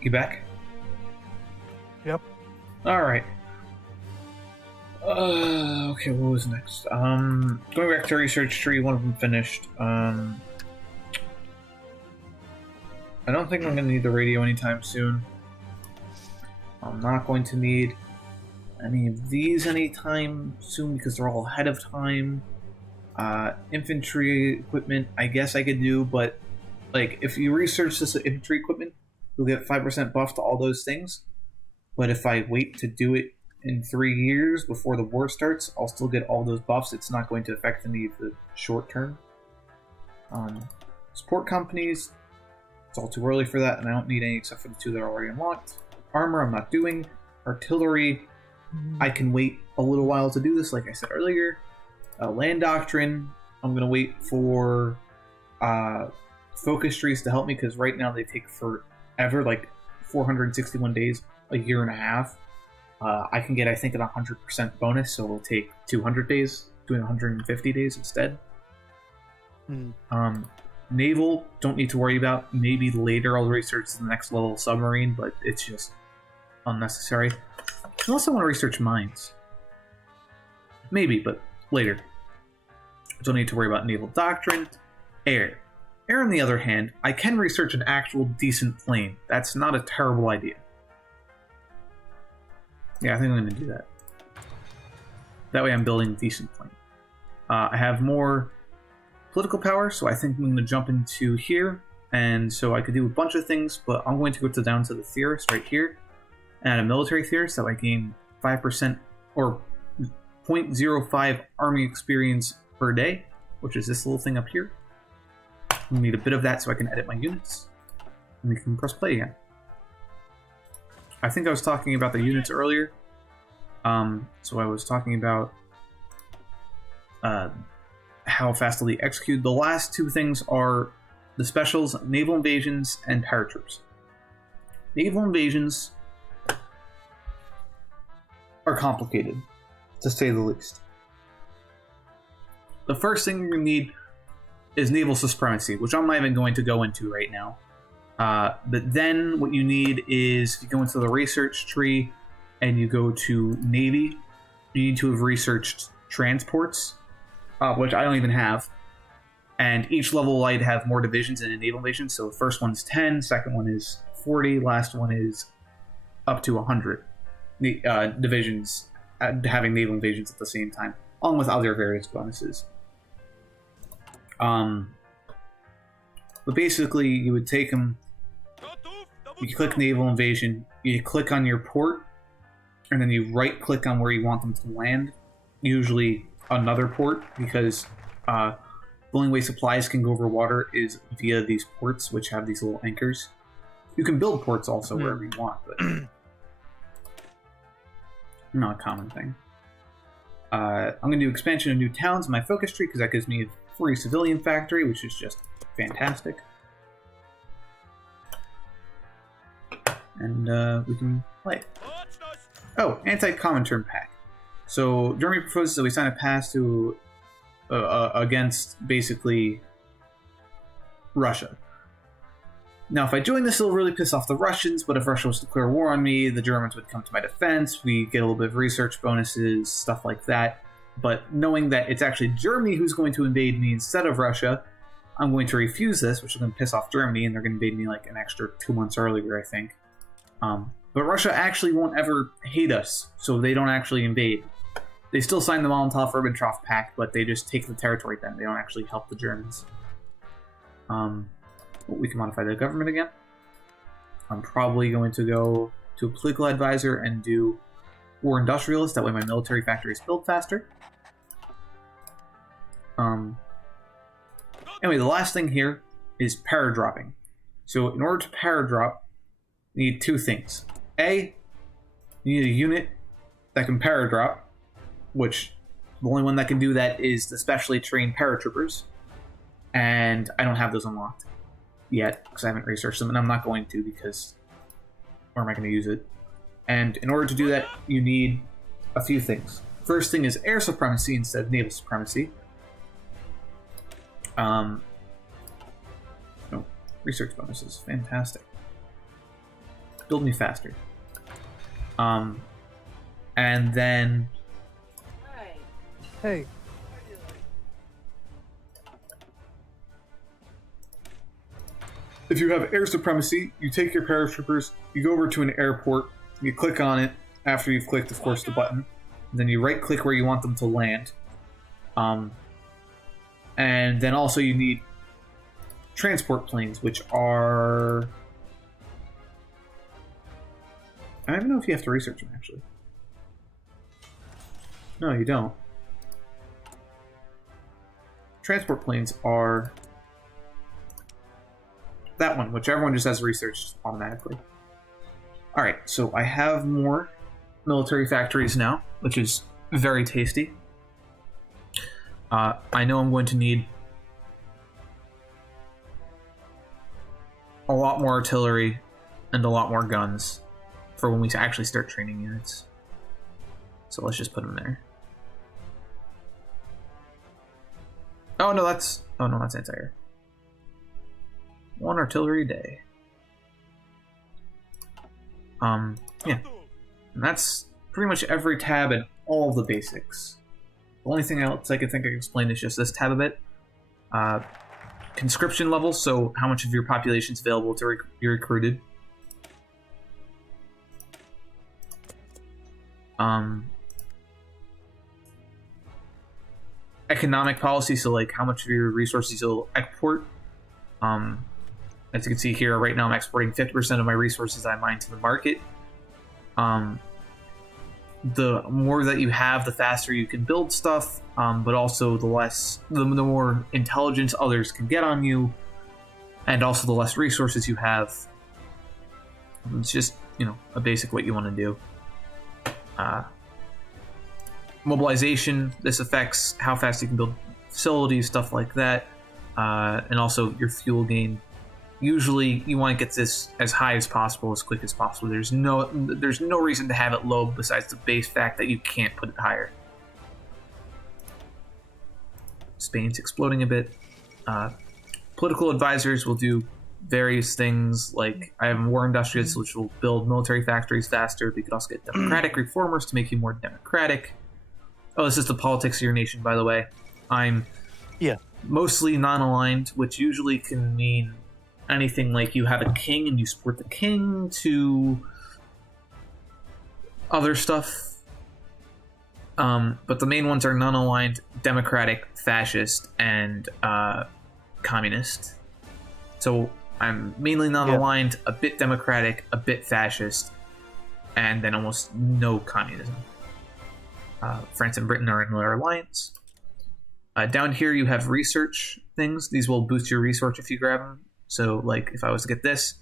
You back? Yep. Alright. Okay, what was next? Going back to research tree, one of them finished. I don't think I'm going to need the radio anytime soon. I'm not going to need any of these anytime soon because they're all ahead of time. Infantry equipment, I guess I could do, but like if you research this infantry equipment, you'll get 5% buff to all those things. But if I wait to do it in 3 years before the war starts, I'll still get all those buffs. It's not going to affect any of the short term. Support companies, it's all too early for that, and I don't need any except for the 2 that are already unlocked. Armor, I'm not doing. Artillery, I can wait a little while to do this, like I said earlier. Land Doctrine, I'm going to wait for focus trees to help me, because right now they take forever, like 461 days, a year and a half. I can get, I think, an 100% bonus, so it'll take 200 days, doing 150 days instead. Naval, don't need to worry about. Maybe later I'll research the next level submarine, but it's just unnecessary. Unless I want to research mines. Maybe, but later. Don't need to worry about naval doctrine. Air. Air, on the other hand, I can research an actual decent plane. That's not a terrible idea. Yeah, I think I'm going to do that. That way I'm building a decent plane. I have more political power, so I think I'm going to jump into here. And so I could do a bunch of things, but I'm going to go down to the theorist right here. And add a military theorist, so I gain 5% or 0.05 army experience per day, which is this little thing up here. I need a bit of that so I can edit my units. And we can press play again. I think I was talking about the units earlier. So I was talking about how fast they execute. The last 2 things are the specials, naval invasions, and paratroops. Naval invasions are complicated, to say the least. The first thing you're going to need is naval supremacy, which I'm not even going to go into right now. But then what you need is, you go into the research tree and you go to Navy, you need to have researched transports, which I don't even have. And each level I'd have more divisions in a naval invasion. So the first one's 10, second one is 40, last one is up to 100 divisions having naval invasions at the same time, along with other various bonuses. But basically, you would take them, you click naval invasion, you click on your port, and then you right-click on where you want them to land, usually another port, because the only way supplies can go over water is via these ports, which have these little anchors. You can build ports also wherever you want, but not a common thing. I'm going to do expansion of new towns in my focus tree, because that gives me a free civilian factory, which is just fantastic. And we can play. Oh, anti-common term pack. So Germany proposes that we sign a pass to against basically Russia. Now, if I join this, it'll really piss off the Russians, but if Russia was to declare war on me, the Germans would come to my defense, we get a little bit of research bonuses, stuff like that. But knowing that it's actually Germany who's going to invade me instead of Russia, I'm going to refuse this, which is going to piss off Germany, and they're going to invade me like an extra 2 months earlier, I think. But Russia actually won't ever hate us, so they don't actually invade. They still sign the Molotov-Ribbentrop Pact, but they just take the territory then. They don't actually help the Germans. We can modify the government again. I'm probably going to go to a political advisor and do war industrialist. That way my military factories build faster. Anyway, the last thing here is paradropping. So in order to paradrop, you need 2 things. A, you need a unit that can paradrop, which the only one that can do that is the specially trained paratroopers. And I don't have those unlocked yet, because I haven't researched them, and I'm not going to, because where am I going to use it? And in order to do that, you need a few things. First thing is air supremacy instead of naval supremacy. Research bonuses, fantastic. build me faster. And then... Hey. If you have air supremacy, you take your paratroopers, you go over to an airport, you click on it after you've clicked, of course, the button. And then you right-click where you want them to land. And then also you need transport planes, which are... I don't even know if you have to research them, actually. No, you don't. Transport planes are that one, which everyone just has researched automatically. Alright, so I have more military factories now, which is very tasty. I know I'm going to need a lot more artillery and a lot more guns for when we actually start training units. So let's just put them there. Oh no, that's anti-air. One artillery a day. Yeah. And that's pretty much every tab and all of the basics. The only thing else I can think I can explain is just this tab a bit. Conscription level, so how much of your population is available to be recruited. Economic policy, so like how much of your resources you'll export. As you can see here, right now I'm exporting 50% of my resources I mine to the market. The more that you have, the faster you can build stuff, but also the more intelligence others can get on you, and also the less resources you have. It's just, a basic what you want to do. Mobilization, this affects how fast you can build facilities, stuff like that, and also your fuel gain. Usually you want to get this as high as possible, as quick as possible. There's no reason to have it low besides the base fact that you can't put it higher. Spain's exploding a bit. Political advisors will do various things, like I have war industrialists which will build military factories faster. We could also get democratic reformers to make you more democratic. Oh, this is the politics of your nation, by the way. I'm mostly non-aligned, which usually can mean anything like you have a king and you support the king, to other stuff. But the main ones are non-aligned, democratic, fascist, and communist. So I'm mainly non-aligned, a bit democratic, a bit fascist, and then almost no communism. France and Britain are in their alliance. Down here you have research things. These will boost your research if you grab them. So, like, if I was to get this,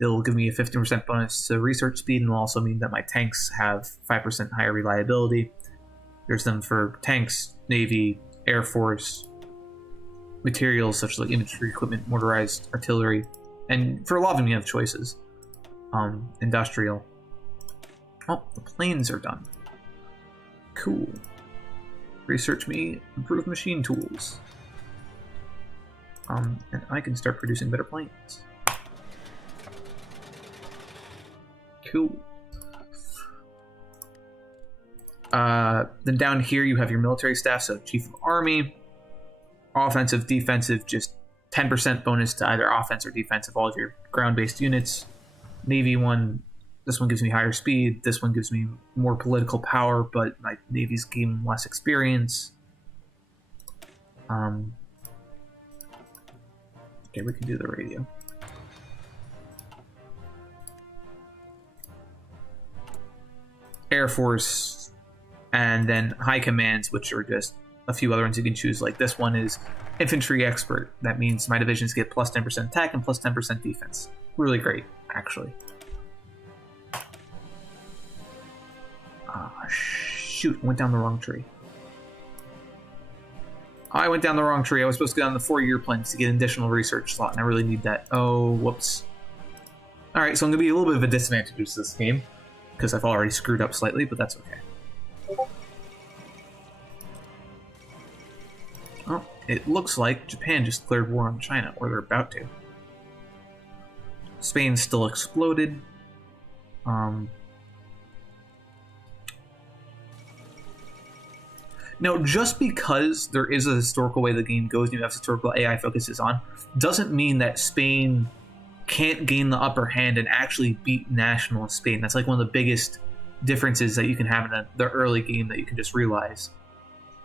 it'll give me a 15% bonus to research speed, and will also mean that my tanks have 5% higher reliability. There's them for tanks, Navy, Air Force, materials such as like infantry equipment, motorized artillery, and for a lot of them you have choices. Industrial. Oh, the planes are done. Cool. Research me, improve machine tools. And I can start producing better planes. Cool. Then down here you have your military staff, so Chief of Army, offensive, defensive, just 10% bonus to either offense or defense of all of your ground-based units. Navy one, this one gives me higher speed, this one gives me more political power, but my Navy's gaining less experience. Okay, we can do the radio. Air Force, and then high commands, which are just a few other ones you can choose. Like this one is infantry expert. That means my divisions get plus 10% attack and plus 10% defense. Really great, actually. Shoot, I went down the wrong tree. I went down the wrong tree. I was supposed to go down the 4-year plan to get an additional research slot, and I really need that. Oh, whoops. Alright, so I'm going to be a little bit of a disadvantage this game, because I've already screwed up slightly, but that's okay. Oh, it looks like Japan just declared war on China, or they're about to. Spain's still exploded. Now, just because there is a historical way the game goes and you have historical AI focuses on, doesn't mean that Spain can't gain the upper hand and actually beat nationalist Spain. That's like one of the biggest differences that you can have in the early game that you can just realize.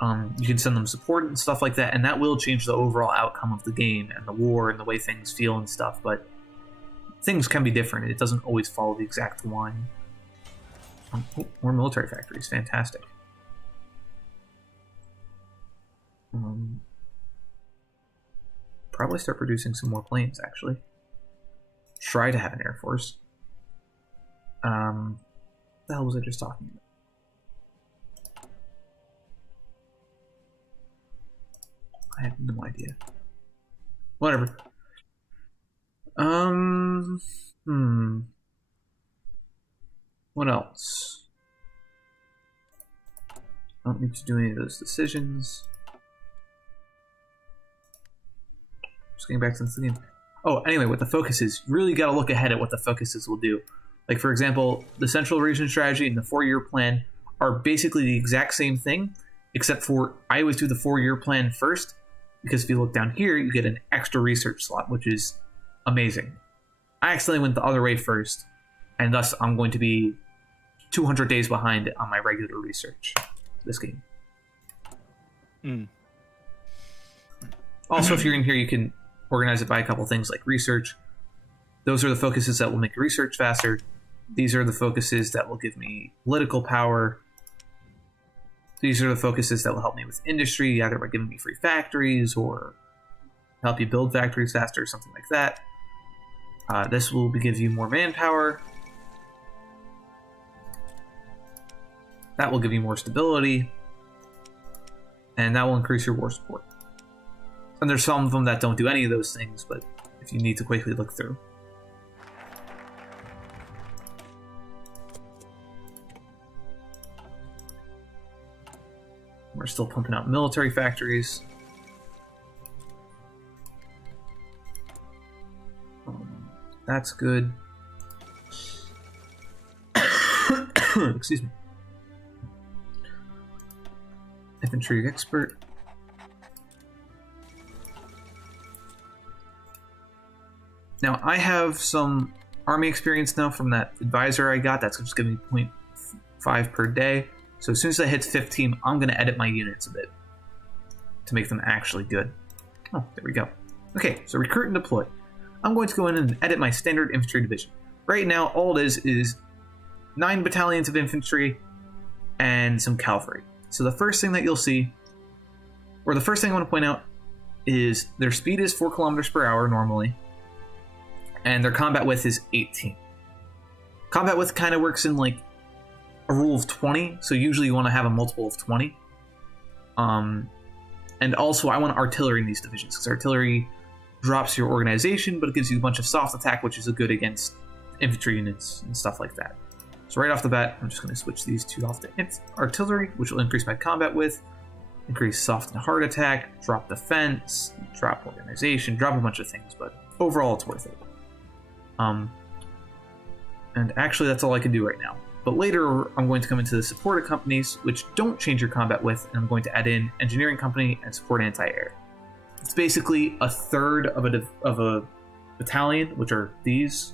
You can send them support and stuff like that, and that will change the overall outcome of the game and the war and the way things feel and stuff, but things can be different. It doesn't always follow the exact line. More military factories. Fantastic. Probably start producing some more planes, actually. Try to have an Air Force. What the hell was I just talking about? I have no idea. Whatever. What else? I don't need to do any of those decisions. Just getting back to the game. Oh, anyway, with the focuses, you really got to look ahead at what the focuses will do. Like, for example, the Central Region Strategy and the 4-year plan are basically the exact same thing, except for I always do the 4-year plan first, because if you look down here, you get an extra research slot, which is amazing. I accidentally went the other way first, and thus I'm going to be 200 days behind on my regular research this game. Also, if you're in here, you can organize it by a couple things like research. Those are the focuses that will make research faster. These are the focuses that will give me political power. These are the focuses that will help me with industry, either by giving me free factories or help you build factories faster or something like that. This will give you more manpower. That will give you more stability. And that will increase your war support. And there's some of them that don't do any of those things, but if you need to quickly look through. We're still pumping out military factories. That's good. Excuse me. Infantry expert. Now, I have some army experience now from that advisor I got. That's just giving me 0.5 per day. So as soon as I hit 15, I'm going to edit my units a bit to make them actually good. Oh, there we go. Okay, so recruit and deploy. I'm going to go in and edit my standard infantry division. Right now, all it is 9 battalions of infantry and some cavalry. So the first thing that you'll see, or the first thing I want to point out, is their speed is 4 kilometers per hour normally, and their combat width is 18. Combat width kind of works in like a rule of 20, so usually you want to have a multiple of 20. And also I want artillery in these divisions, because artillery drops your organization, but it gives you a bunch of soft attack, which is good against infantry units and stuff like that. So right off the bat, I'm just going to switch these two off to artillery, which will increase my combat width, increase soft and hard attack, drop defense, drop organization, drop a bunch of things, but overall it's worth it. And actually that's all I can do right now. But later I'm going to come into the supported companies, which don't change your combat width, and I'm going to add in engineering company and support anti-air. It's basically a third of a battalion, which are these,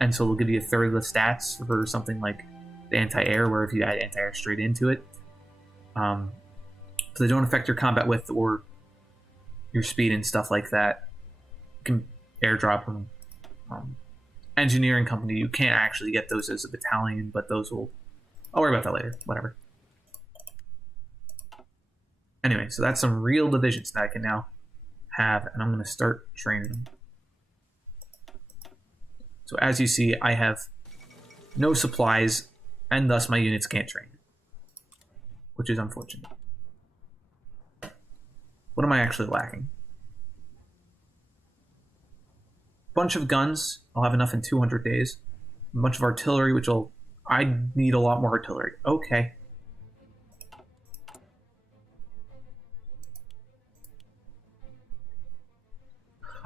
and so they'll give you a third of the stats for something like the anti-air, where if you add anti-air straight into it, so they don't affect your combat width or your speed and stuff like that. You can airdrop them. Engineering company, you can't actually get those as a battalion, but those will... I'll worry about that later. Whatever. Anyway, so that's some real divisions that I can now have, and I'm going to start training them. So as you see, I have no supplies, and thus my units can't train, which is unfortunate. What am I actually lacking? Bunch of guns. I'll have enough in 200 days. A bunch of artillery, which I need a lot more artillery. Okay.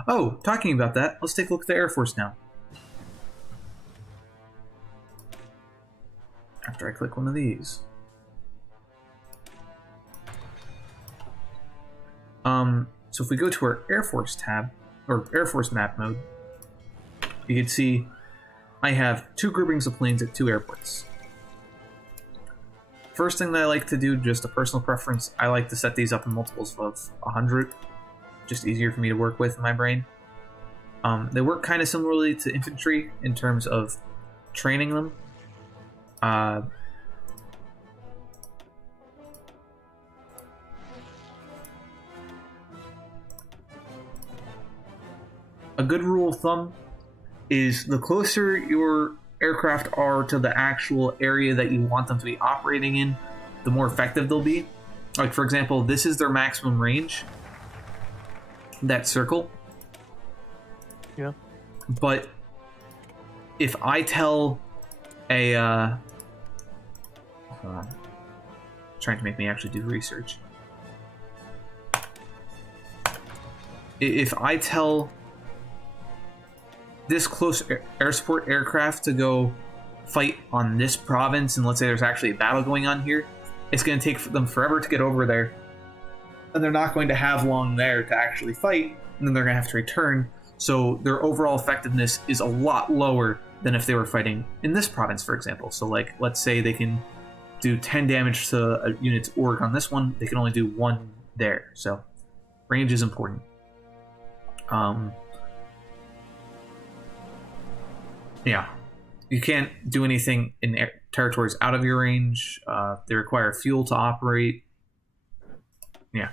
Oh, talking about that, let's take a look at the Air Force now. after I click one of these. So if we go to our Air Force tab, or Air Force map mode, you can see I have 2 groupings of planes at 2 airports. First thing that I like to do, just a personal preference, I like to set these up in multiples of 100. Just easier for me to work with in my brain. They work kind of similarly to infantry in terms of training them. A good rule of thumb is the closer your aircraft are to the actual area that you want them to be operating in, the more effective they'll be. Like, for example, this is their maximum range, that circle. Yeah. But if I tell a hold on, trying to make me actually do research. If I tell this close air support aircraft to go fight on this province, and let's say there's actually a battle going on here, it's going to take them forever to get over there, and they're not going to have long there to actually fight, and then they're going to have to return. So their overall effectiveness is a lot lower than if they were fighting in this province, for example. So, like, let's say they can do 10 damage to a unit's org on this one, they can only do 1 there. So range is important. Yeah, you can't do anything in territories out of your range. They require fuel to operate. Yeah.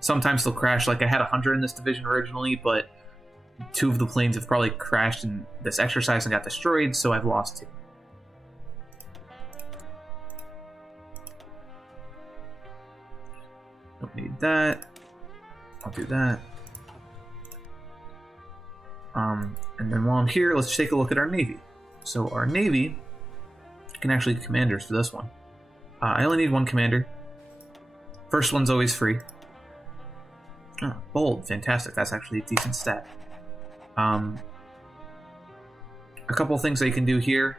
Sometimes they'll crash. Like, I had 100 in this division originally, but 2 of the planes have probably crashed in this exercise and got destroyed, so I've lost 2. Don't need that. I'll do that. And then while I'm here, let's take a look at our Navy. So our Navy can actually get commanders for this one. I only need 1 commander. First one's always free. Oh, bold, fantastic. That's actually a decent stat. A couple things that you can do here.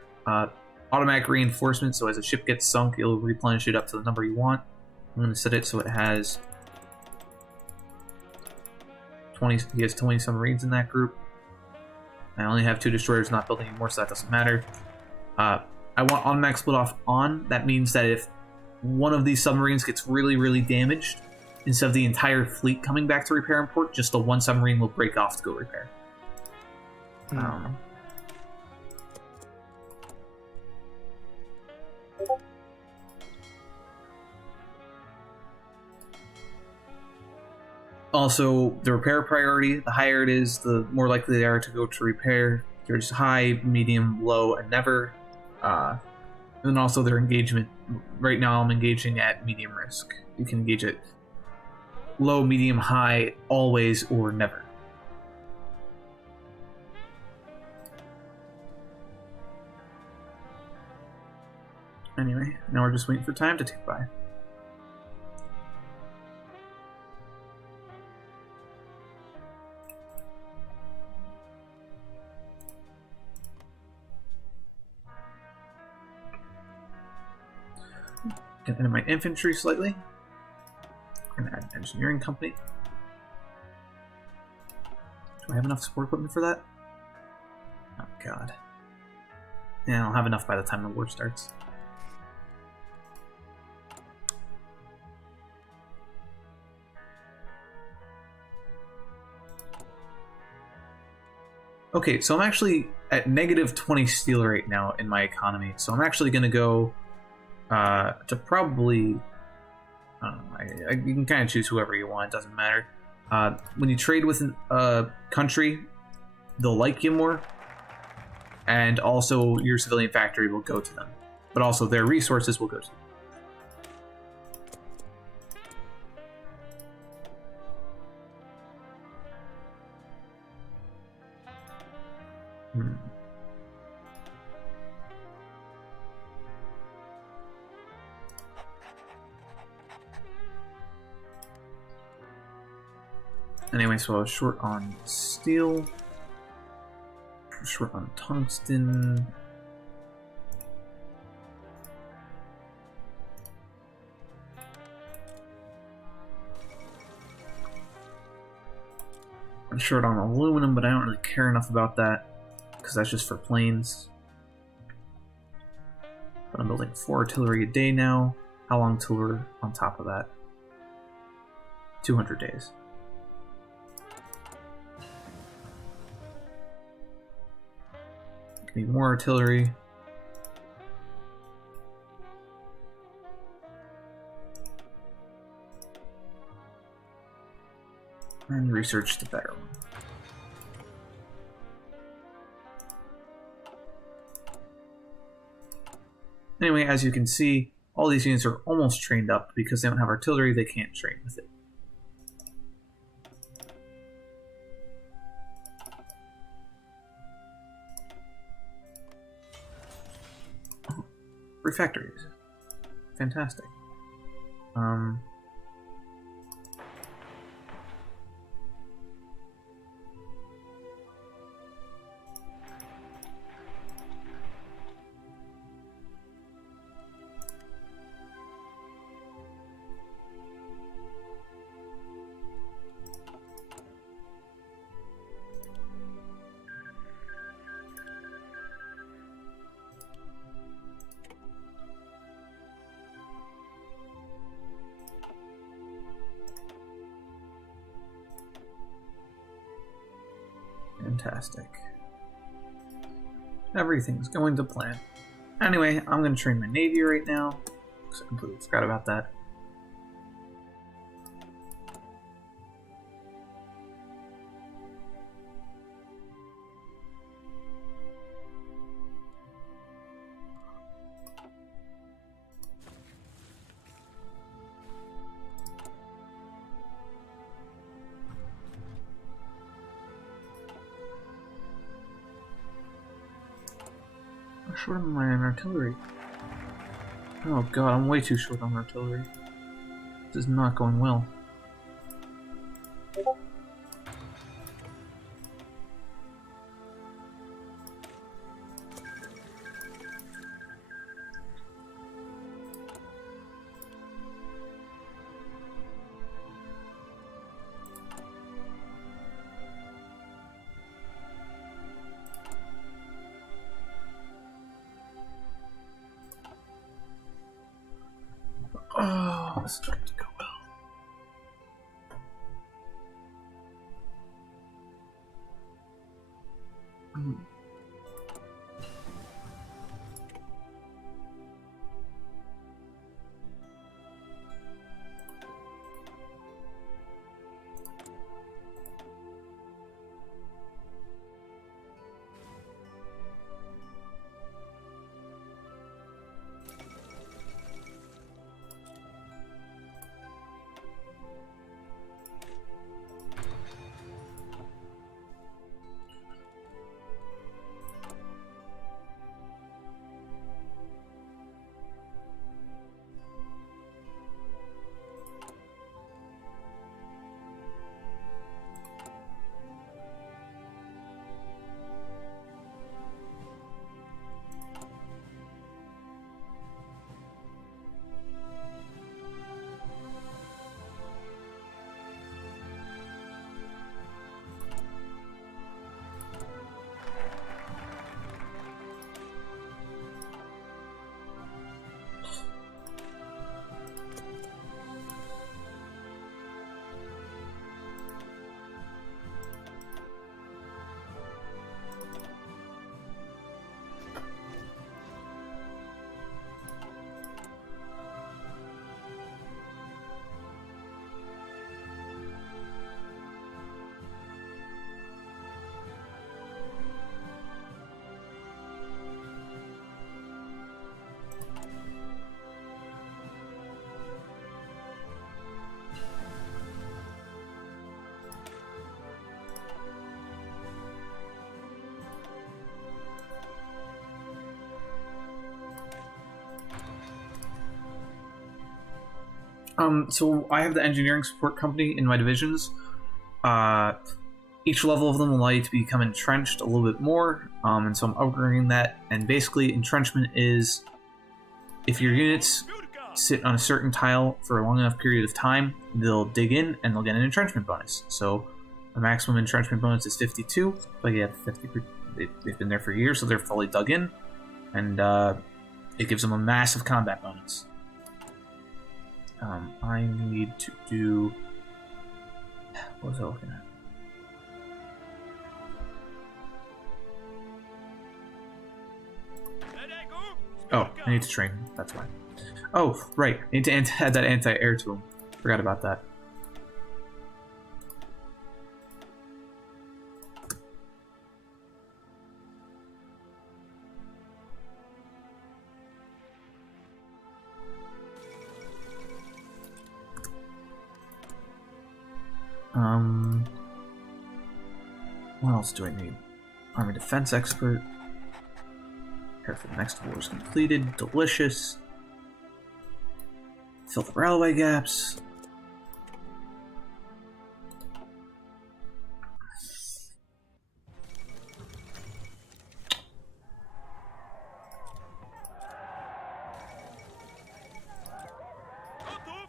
Automatic reinforcement, so as a ship gets sunk, you'll replenish it up to the number you want. I'm going to set it so it has 20. He has 20 submarines in that group. I only have 2 destroyers, not building anymore, so that doesn't matter. I want automatic split off on. That means that if one of these submarines gets really, really damaged, instead of the entire fleet coming back to repair and port, just the 1 submarine will break off to go repair. Also, the repair priority, the higher it is, the more likely they are to go to repair. There's high, medium, low, and never. And then also their engagement. Right now I'm engaging at medium risk. You can engage at low, medium, high, always, or never. Anyway, now we're just waiting for time to tick by. Get into my infantry slightly. I'm gonna add an engineering company. Do I have enough support equipment for that? Oh god. Yeah, I'll have enough by the time the war starts. Okay, so I'm actually at negative 20 steel right now in my economy, so I'm actually gonna go to probably, I don't know, you can kind of choose whoever you want, it doesn't matter. When you trade with a country, they'll like you more, and also your civilian factory will go to them, but also their resources will go to them. Anyway, so I was short on steel. Short on tungsten. I'm short on aluminum, but I don't really care enough about that because that's just for planes. But I'm building 4 artillery a day now. How long till we're on top of that? 200 days. Need more artillery. And research the better one. Anyway, as you can see, all these units are almost trained up. Because they don't have artillery, they can't train with it. Refactories. Fantastic. Fantastic. Everything's going to plan. Anyway, I'm going to train my navy right now. I completely forgot about that. Short on my artillery. Oh god, I'm way too short on artillery. This is not going well. Oh, this is going to go well. So I have the engineering support company in my divisions. Each level of them will allow you to become entrenched a little bit more, and so I'm upgrading that. And basically, entrenchment is if your units sit on a certain tile for a long enough period of time, they'll dig in and they'll get an entrenchment bonus. So the maximum entrenchment bonus is 52, but yeah, 50. They've been there for years, so they're fully dug in, and it gives them a massive combat bonus. I need to do. What was I looking at? Oh, I need to train him. That's why. Oh, right. I need to add that anti-air to him. Forgot about that. What else do I need? Army defense expert. Prepare for the next war is completed. Delicious. Fill the railway gaps.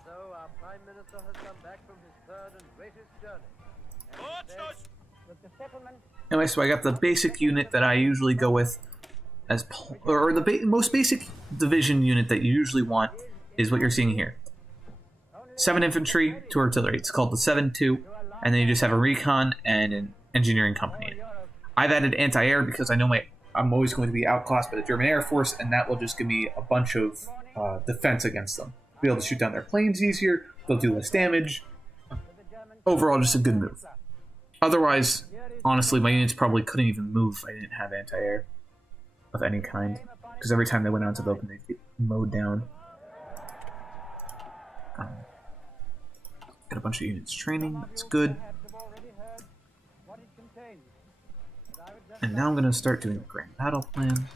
So our Prime Minister has come back from his third and greatest journey. Anyway, so I got the basic unit that I usually go with as, or the most basic division unit that you usually want is what you're seeing here. 7 infantry, 2 artillery. It's called the 7-2, and then you just have a recon and an engineering company. I've added anti-air because I know I'm always going to be outclassed by the German Air Force, and that will just give me a bunch of defense against them. Be able to shoot down their planes easier, they'll do less damage. Overall, just a good move. Otherwise, honestly, my units probably couldn't even move if I didn't have anti-air of any kind, because every time they went out into the open, they'd get mowed down. Got a bunch of units training, that's good. And now I'm going to start doing a grand battle plan.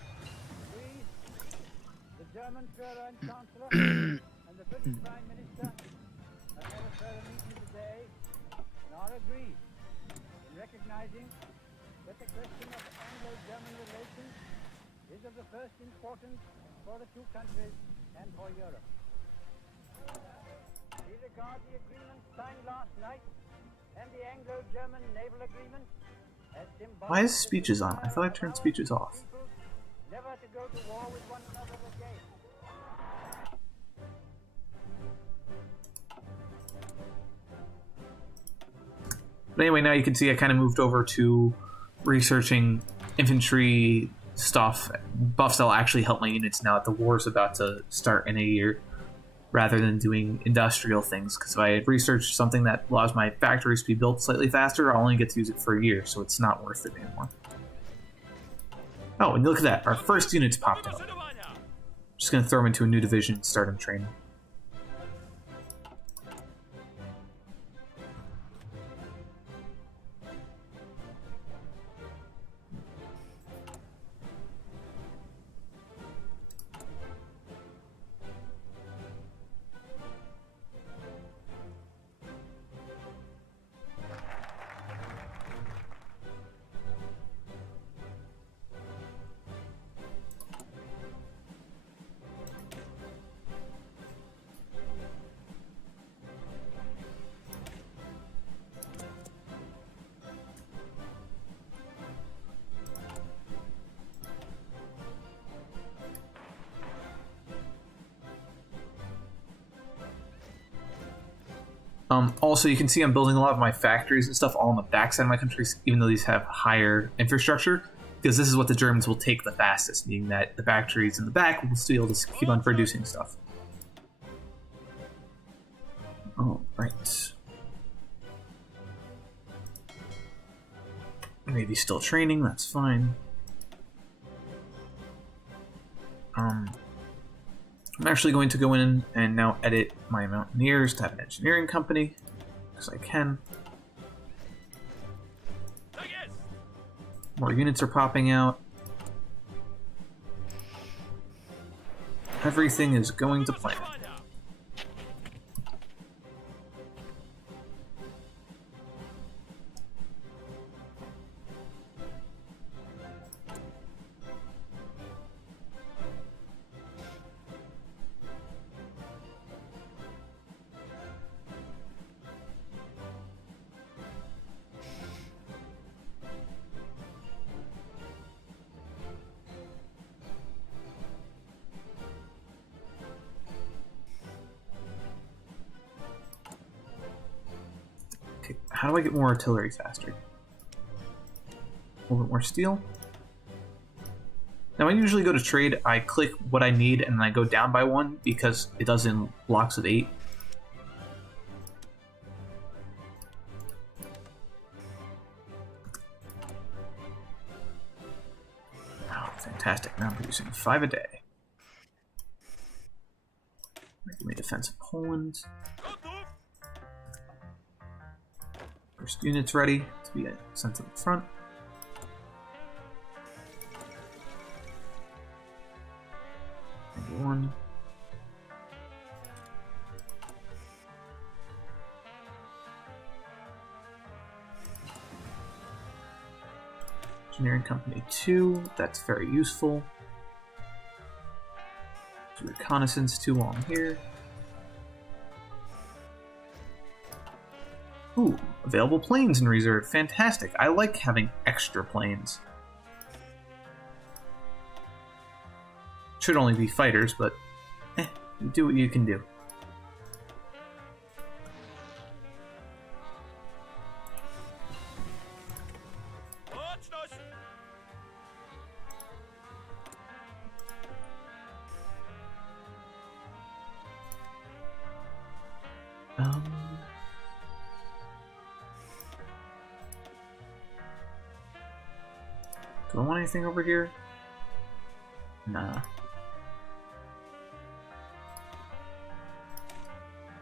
Recognizing that the question of Anglo-German relations is of the first importance for the two countries and for Europe. We regard the agreement signed last night and the Anglo-German naval agreement as symbolic. Why is speeches on? I thought I turned speeches off. Never to go to war with one another again. But anyway, now you can see I kind of moved over to researching infantry stuff, buffs that'll actually help my units now that the war's about to start in a year, rather than doing industrial things, because if I research something that allows my factories to be built slightly faster, I'll only get to use it for a year, so it's not worth it anymore. Oh, and look at that, our first units popped out. Just going to throw them into a new division and start them training. Also, you can see I'm building a lot of my factories and stuff all on the backside of my countries, even though these have higher infrastructure, because this is what the Germans will take the fastest, meaning that the factories in the back will still be able to keep on producing stuff. Oh, right. Maybe still training, that's fine. I'm actually going to go in and now edit my Mountaineers to have an engineering company, because I can. More units are popping out. Everything is going to plan. How do I get more artillery faster? A little bit more steel. Now, when I usually go to trade, I click what I need and then I go down by 1 because it does in blocks of 8. Oh, fantastic. Now I'm producing 5 a day. Regulate defense of Poland. First unit's ready to be sent to the front. One. Engineering Company 2, that's very useful. Do reconnaissance 2 while I'm here. Ooh, available planes in reserve. Fantastic. I like having extra planes. Should only be fighters, but you do what you can do. Do I want anything over here? Nah.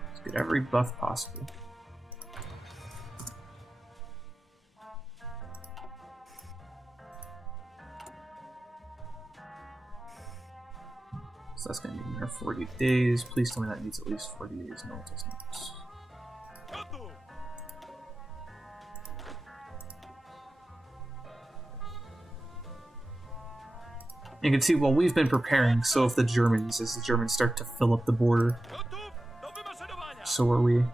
Let's get every buff possible. So that's going to be near 40 days. Please tell me that needs at least 40 days. No, it does not. You can see, well, we've been preparing, so if the Germans, as the Germans start to fill up the border, so are we.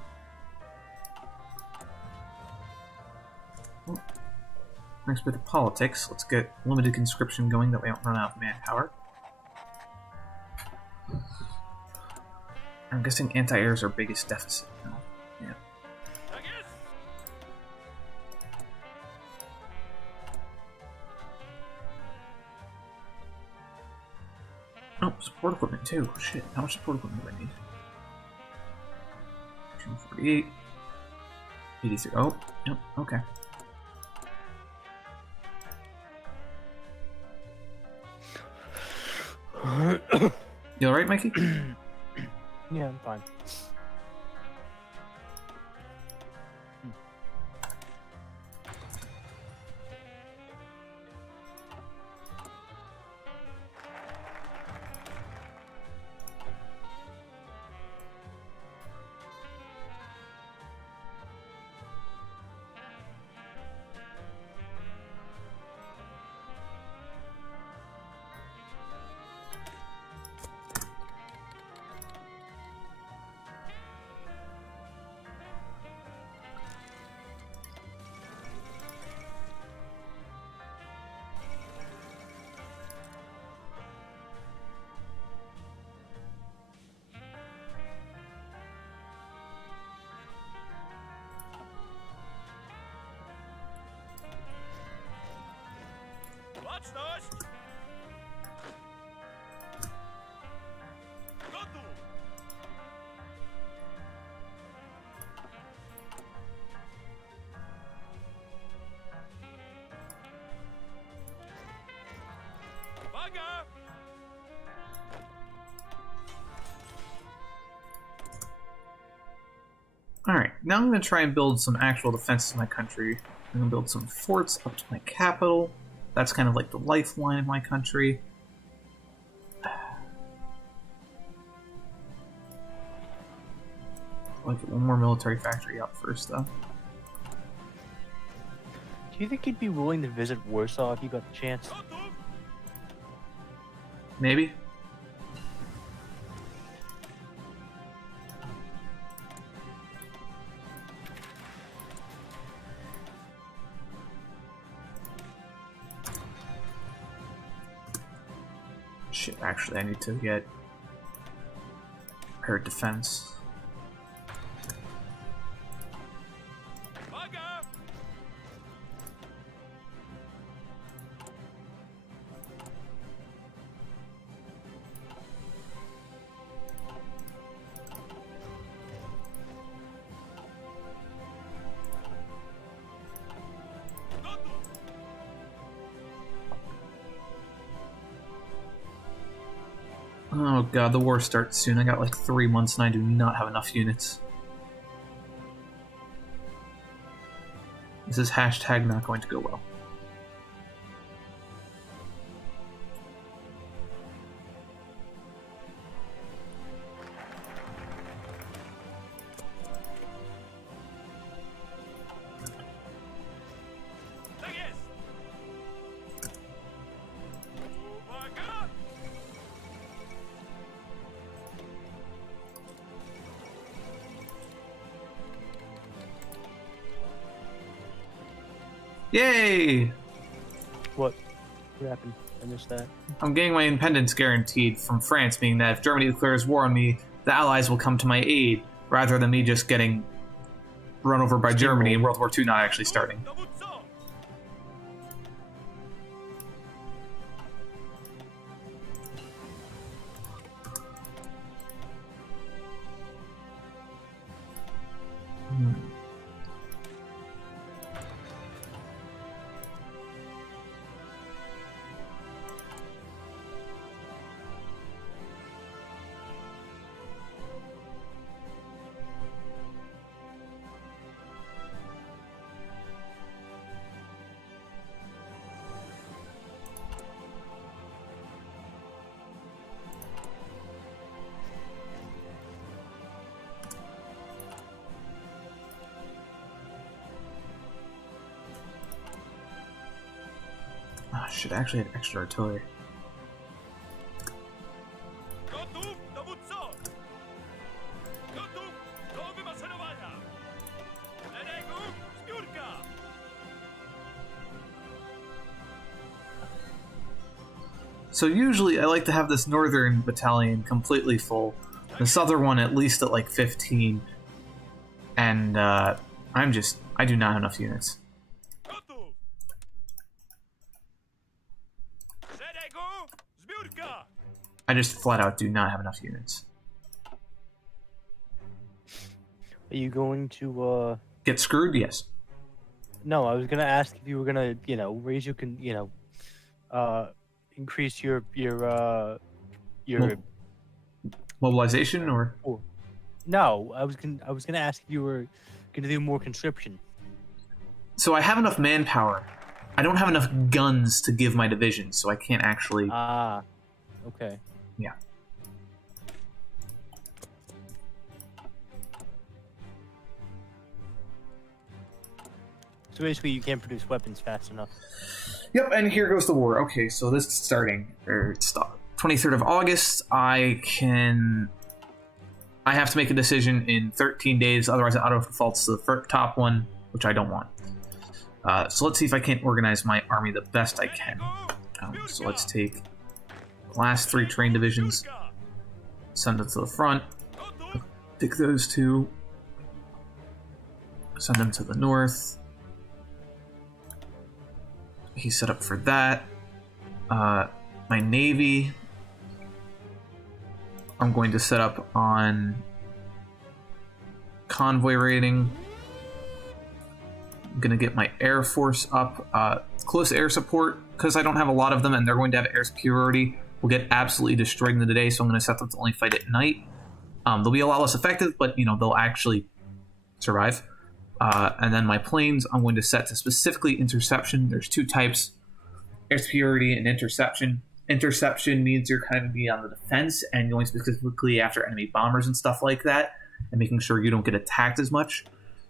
Well, next bit of politics. Let's get limited conscription going, that we don't run out of manpower. I'm guessing anti-air is our biggest deficit now. Yeah. Oh, support equipment too. Shit, how much support equipment do I need? 48. 83. Oh, yep, okay. You alright, Mikey? Yeah, I'm fine. Alright, now I'm going to try and build some actual defenses in my country. I'm going to build some forts up to my capital. That's kind of like the lifeline of my country. I'll get one more military factory up first, though. Do you think you'd be willing to visit Warsaw if you got the chance? Maybe. Shit, actually, I need to get prepared defense. Oh god, the war starts soon. I got like 3 months and I do not have enough units. This is hashtag not going to go well. Yay! What happened? I missed that. I'm getting my independence guaranteed from France, meaning that if Germany declares war on me, the Allies will come to my aid, rather than me just getting run over by Germany and World War II not actually starting. Should actually have extra artillery. So usually I like to have this northern battalion completely full, the southern one at least at like 15, and I do not have enough units. I just flat out do not have enough units. Are you going to Get screwed? Yes. No, I was gonna ask if you were gonna, raise your increase your Mobilization or? No, I was gonna ask if you were gonna do more conscription. So I have enough manpower. I don't have enough guns to give my division, so I can't actually. Ah, okay. Yeah. So basically, you can't produce weapons fast enough. Yep, and here goes the war. Okay, so this is starting. 23rd of August. I have to make a decision in 13 days, otherwise it auto defaults to the top one, which I don't want. So let's see if I can't organize my army the best I can. So let's take the last 3 train divisions, send them to the front, take those 2, send them to the north. He's set up for that. My navy, I'm going to set up on convoy raiding. I'm going to get my air force up. Close air support, because I don't have a lot of them and they're going to have air superiority, will get absolutely destroyed in the day, so I'm going to set them to only fight at night. They'll be a lot less effective, but they'll actually survive. And then my planes, I'm going to set to specifically interception. There's 2 types, air superiority and interception. Interception means you're kind of be on the defense and going specifically after enemy bombers and stuff like that, and making sure you don't get attacked as much.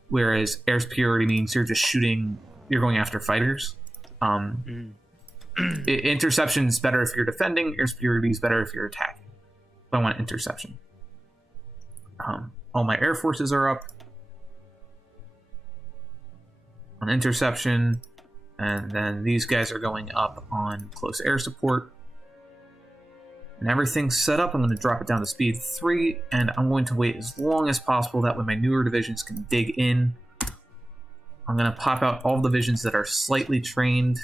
Whereas air superiority means you're just shooting, you're going after fighters. Interception is better if you're defending. Air superiority is better if you're attacking. But I want interception. All my air forces are up on interception, and then these guys are going up on close air support. And everything's set up. I'm going to drop it down to speed 3, and I'm going to wait as long as possible. That way my newer divisions can dig in. I'm going to pop out all divisions that are slightly trained.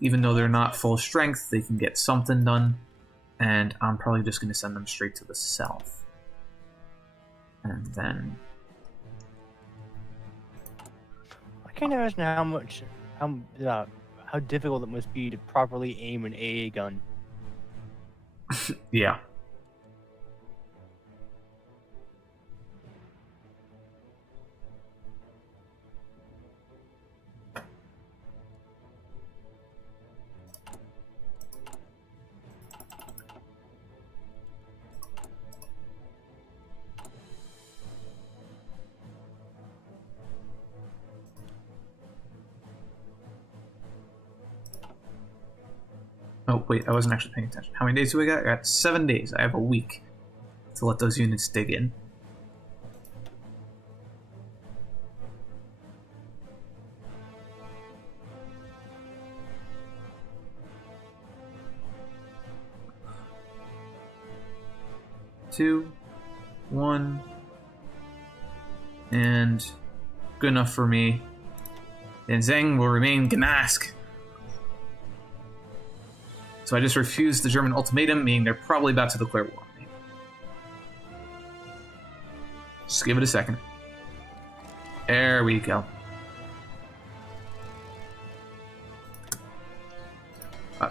Even though they're not full strength, they can get something done. And I'm probably just going to send them straight to the south. And then... I can't imagine how difficult it must be to properly aim an AA gun. Yeah. Oh, wait, I wasn't actually paying attention. How many days do we got? I got 7 days. I have a week to let those units dig in. Two, one, and good enough for me. And Zheng will remain Gnask. So I just refused the German ultimatum, meaning they're probably about to declare war on me. Just give it a second. There we go.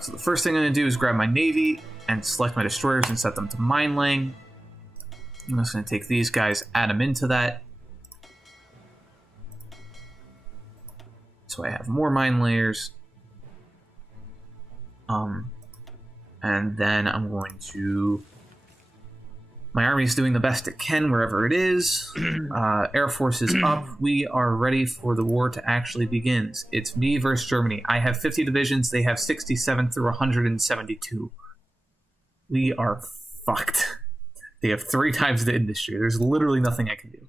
So the first thing I'm going to do is grab my navy and select my destroyers and set them to mine laying. I'm just going to take these guys, add them into that. So I have more mine layers. And then I'm going to... My army's doing the best it can wherever it is. Air Force is up. We are ready for the war to actually begin. It's me versus Germany. I have 50 divisions. They have 67 through 172. We are fucked. They have 3 times the industry. There's literally nothing I can do.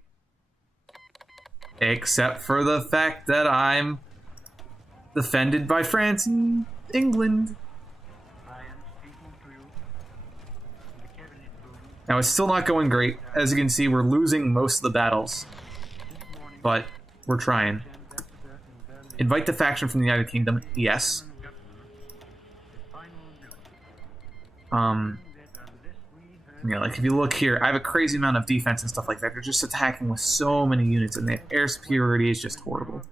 Except for the fact that I'm defended by France and England. Now, it's still not going great. As you can see, we're losing most of the battles. But we're trying. Invite the faction from the United Kingdom. Yes. Yeah, like if you look here, I have a crazy amount of defense and stuff like that. They're just attacking with so many units, and the air superiority is just horrible.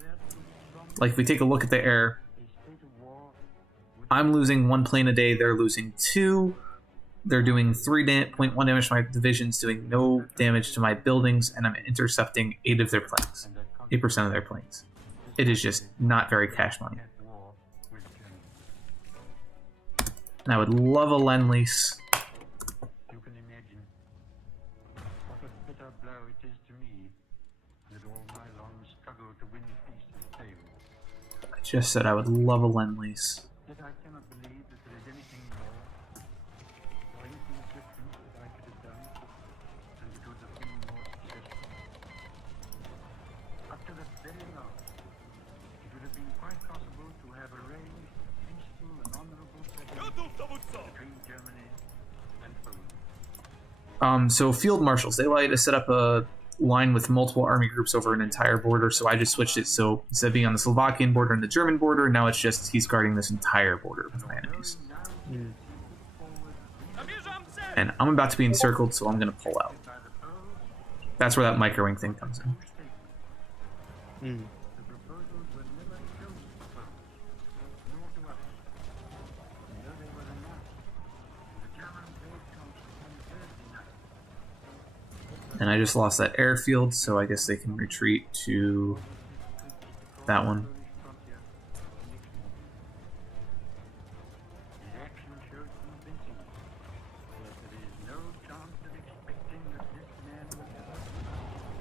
Like, if we take a look at the air, I'm losing 1 plane a day, they're losing 2. They're doing 3.1 damage to my divisions, doing no damage to my buildings, and I'm intercepting 8 of their planes. 8% of their planes. It is just not very cash money. And I would love a Lend-Lease. I just said I would love a Lend-Lease. So field marshals, they like to set up a line with multiple army groups over an entire border, so I just switched it, so instead of being on the Slovakian border and the German border, now it's just he's guarding this entire border with my enemies. And I'm about to be encircled, so I'm going to pull out. That's where that microwing thing comes in. And I just lost that airfield, so I guess they can retreat to that one.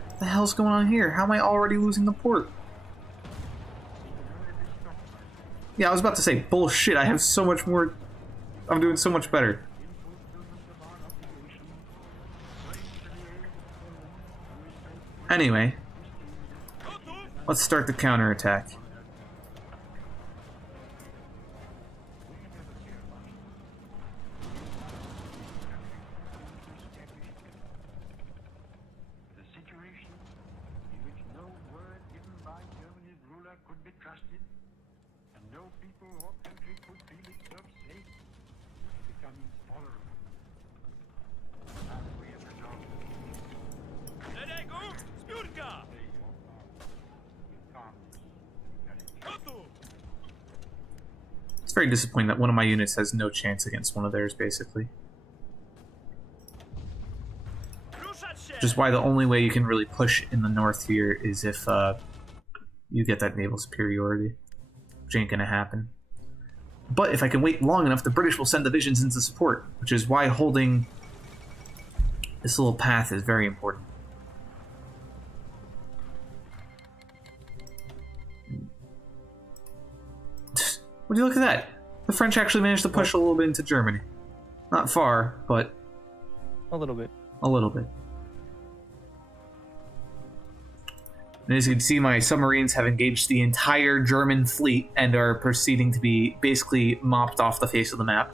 What the hell's going on here? How am I already losing the port? Yeah, I was about to say, bullshit, I have so much more... I'm doing so much better. Anyway, let's start the counterattack. The situation in which no word given by Germany's ruler could be trusted, and no people or country could feel itself safe, is becoming intolerable. And we have resolved. It's very disappointing that one of my units has no chance against one of theirs, basically. Which is why the only way you can really push in the north here is if you get that naval superiority. Which ain't gonna happen. But if I can wait long enough, the British will send divisions into support, which is why holding this little path is very important. Would you look at that? The French actually managed to push a little bit into Germany. Not far, but A little bit. a little bit. And as you can see, my submarines have engaged the entire German fleet and are proceeding to be basically mopped off the face of the map.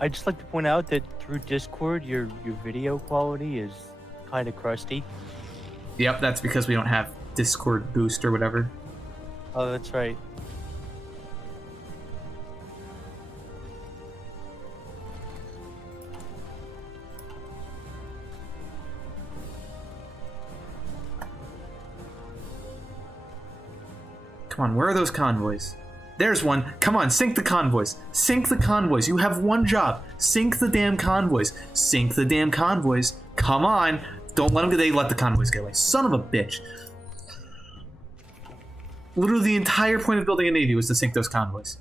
I'd just like to point out that through Discord, your video quality is kind of crusty. Yep, that's because we don't have Discord boost or whatever. Oh, that's right. Come on, where are those convoys? There's one. Come on, sink the convoys. Sink the convoys. You have one job. Sink the damn convoys. Sink the damn convoys. Come on. Don't let them. They let the convoys get away. Son of a bitch. Literally the entire point of building a navy was to sink those convoys.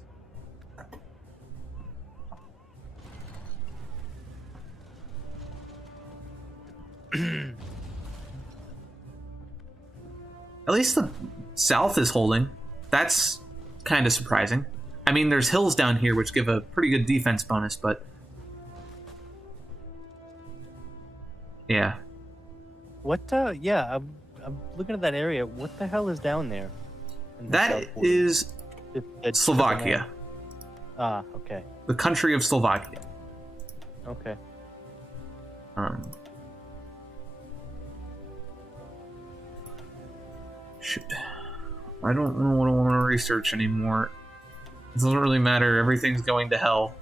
At least the south is holding. That's kind of surprising. I mean, there's hills down here which give a pretty good defense bonus, but yeah. What? Yeah, I'm looking at that area. What the hell is down there? That is Slovakia. Ah, okay. The country of Slovakia. Okay. Shoot. I don't know what I want to research anymore. It doesn't really matter. Everything's going to hell.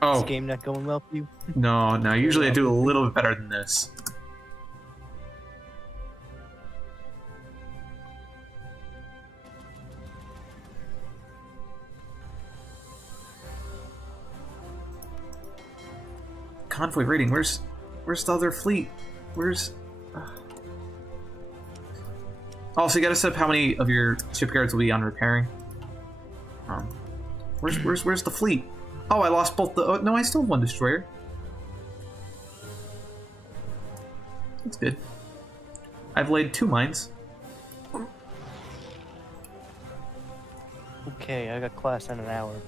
Oh. Is this game not going well for you? No. Usually I do a little bit better than this. Convoy rating. Where's the other fleet? Where's... Oh, so you gotta set up how many of your shipyards will be on repairing. Where's the fleet? Oh, I lost both the... Oh, no, I still have one destroyer. That's good. I've laid 2 mines. Okay, I got class in an hour.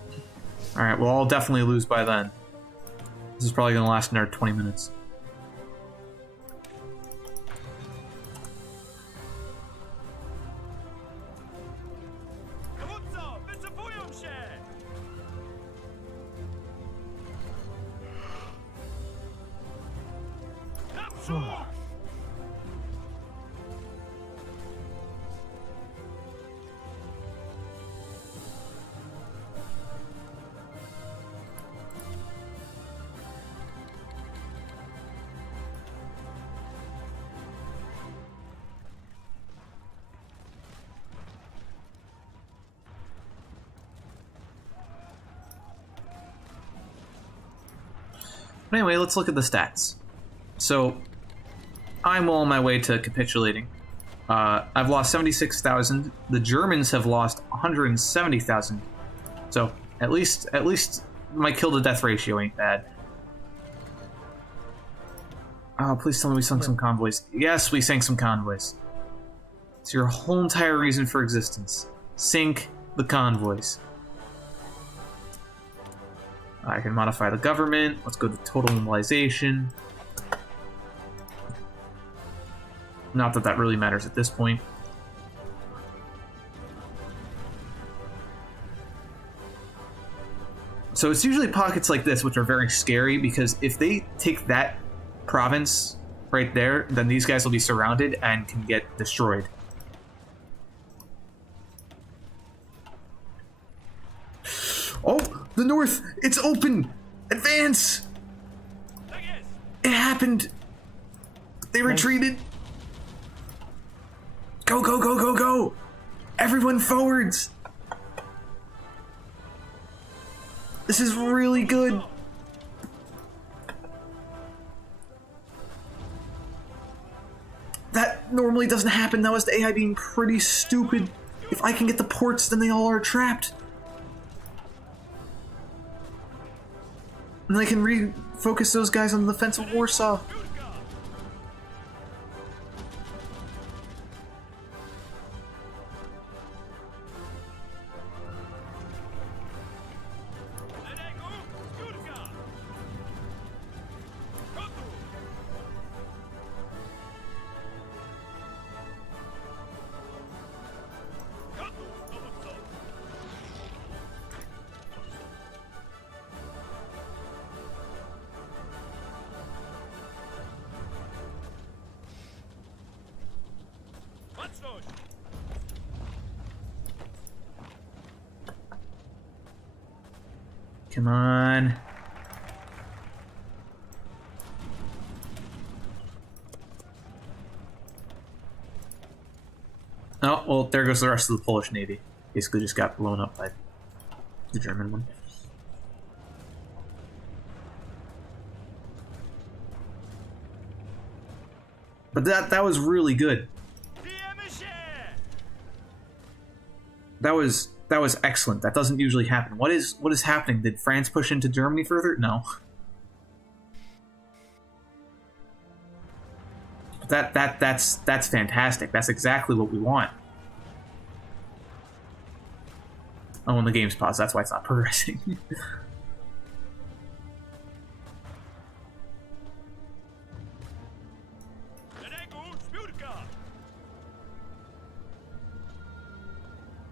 Alright, well, I'll definitely lose by then. This is probably gonna last another 20 minutes. But anyway, let's look at the stats. So, I'm well on my way to capitulating. I've lost 76,000. The Germans have lost 170,000. So, at least my kill-to-death ratio ain't bad. Oh, please tell me we sunk some convoys. Yes, we sank some convoys. It's your whole entire reason for existence. Sink the convoys. I can modify the government. Let's go to total mobilization. Not that that really matters at this point. So it's usually pockets like this which are very scary, because if they take that province right there, then these guys will be surrounded and can get destroyed. Oh, the north! It's open! Advance! It happened! They retreated! Go, go, go, go, go! Everyone forwards! This is really good! That normally doesn't happen. That was the AI being pretty stupid. If I can get the ports, then they all are trapped. And I can refocus those guys on the defense of Warsaw. Come on. Oh, well, there goes the rest of the Polish Navy. Basically just got blown up by the German one. But that was really good. That was excellent. That doesn't usually happen. What is happening? Did France push into Germany further? No. That's fantastic. That's exactly what we want. Oh, when the game's paused, that's why it's not progressing.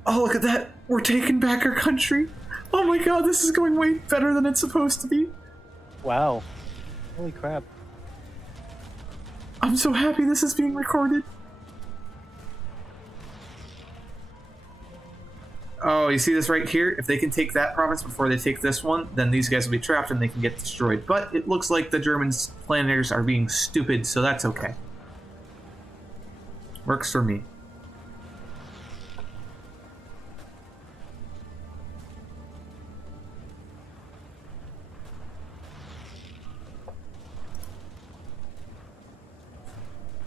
Oh, look at that! We're taking back our country! Oh my god, this is going way better than it's supposed to be! Wow. Holy crap. I'm so happy this is being recorded! Oh, you see this right here? If they can take that province before they take this one, then these guys will be trapped and they can get destroyed. But it looks like the Germans' planners are being stupid, so that's okay. Works for me.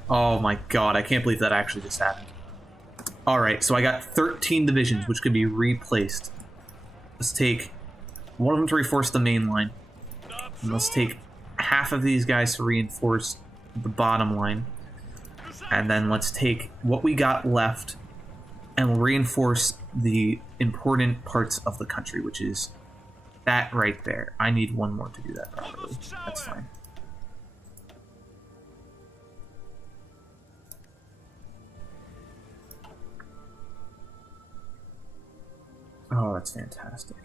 Oh my god, I can't believe that actually just happened. Alright, so I got 13 divisions, which could be replaced. Let's take one of them to reinforce the main line. And let's take half of these guys to reinforce the bottom line. And then let's take what we got left and reinforce the important parts of the country, which is that right there. I need one more to do that properly. That's fine. Oh, that's fantastic.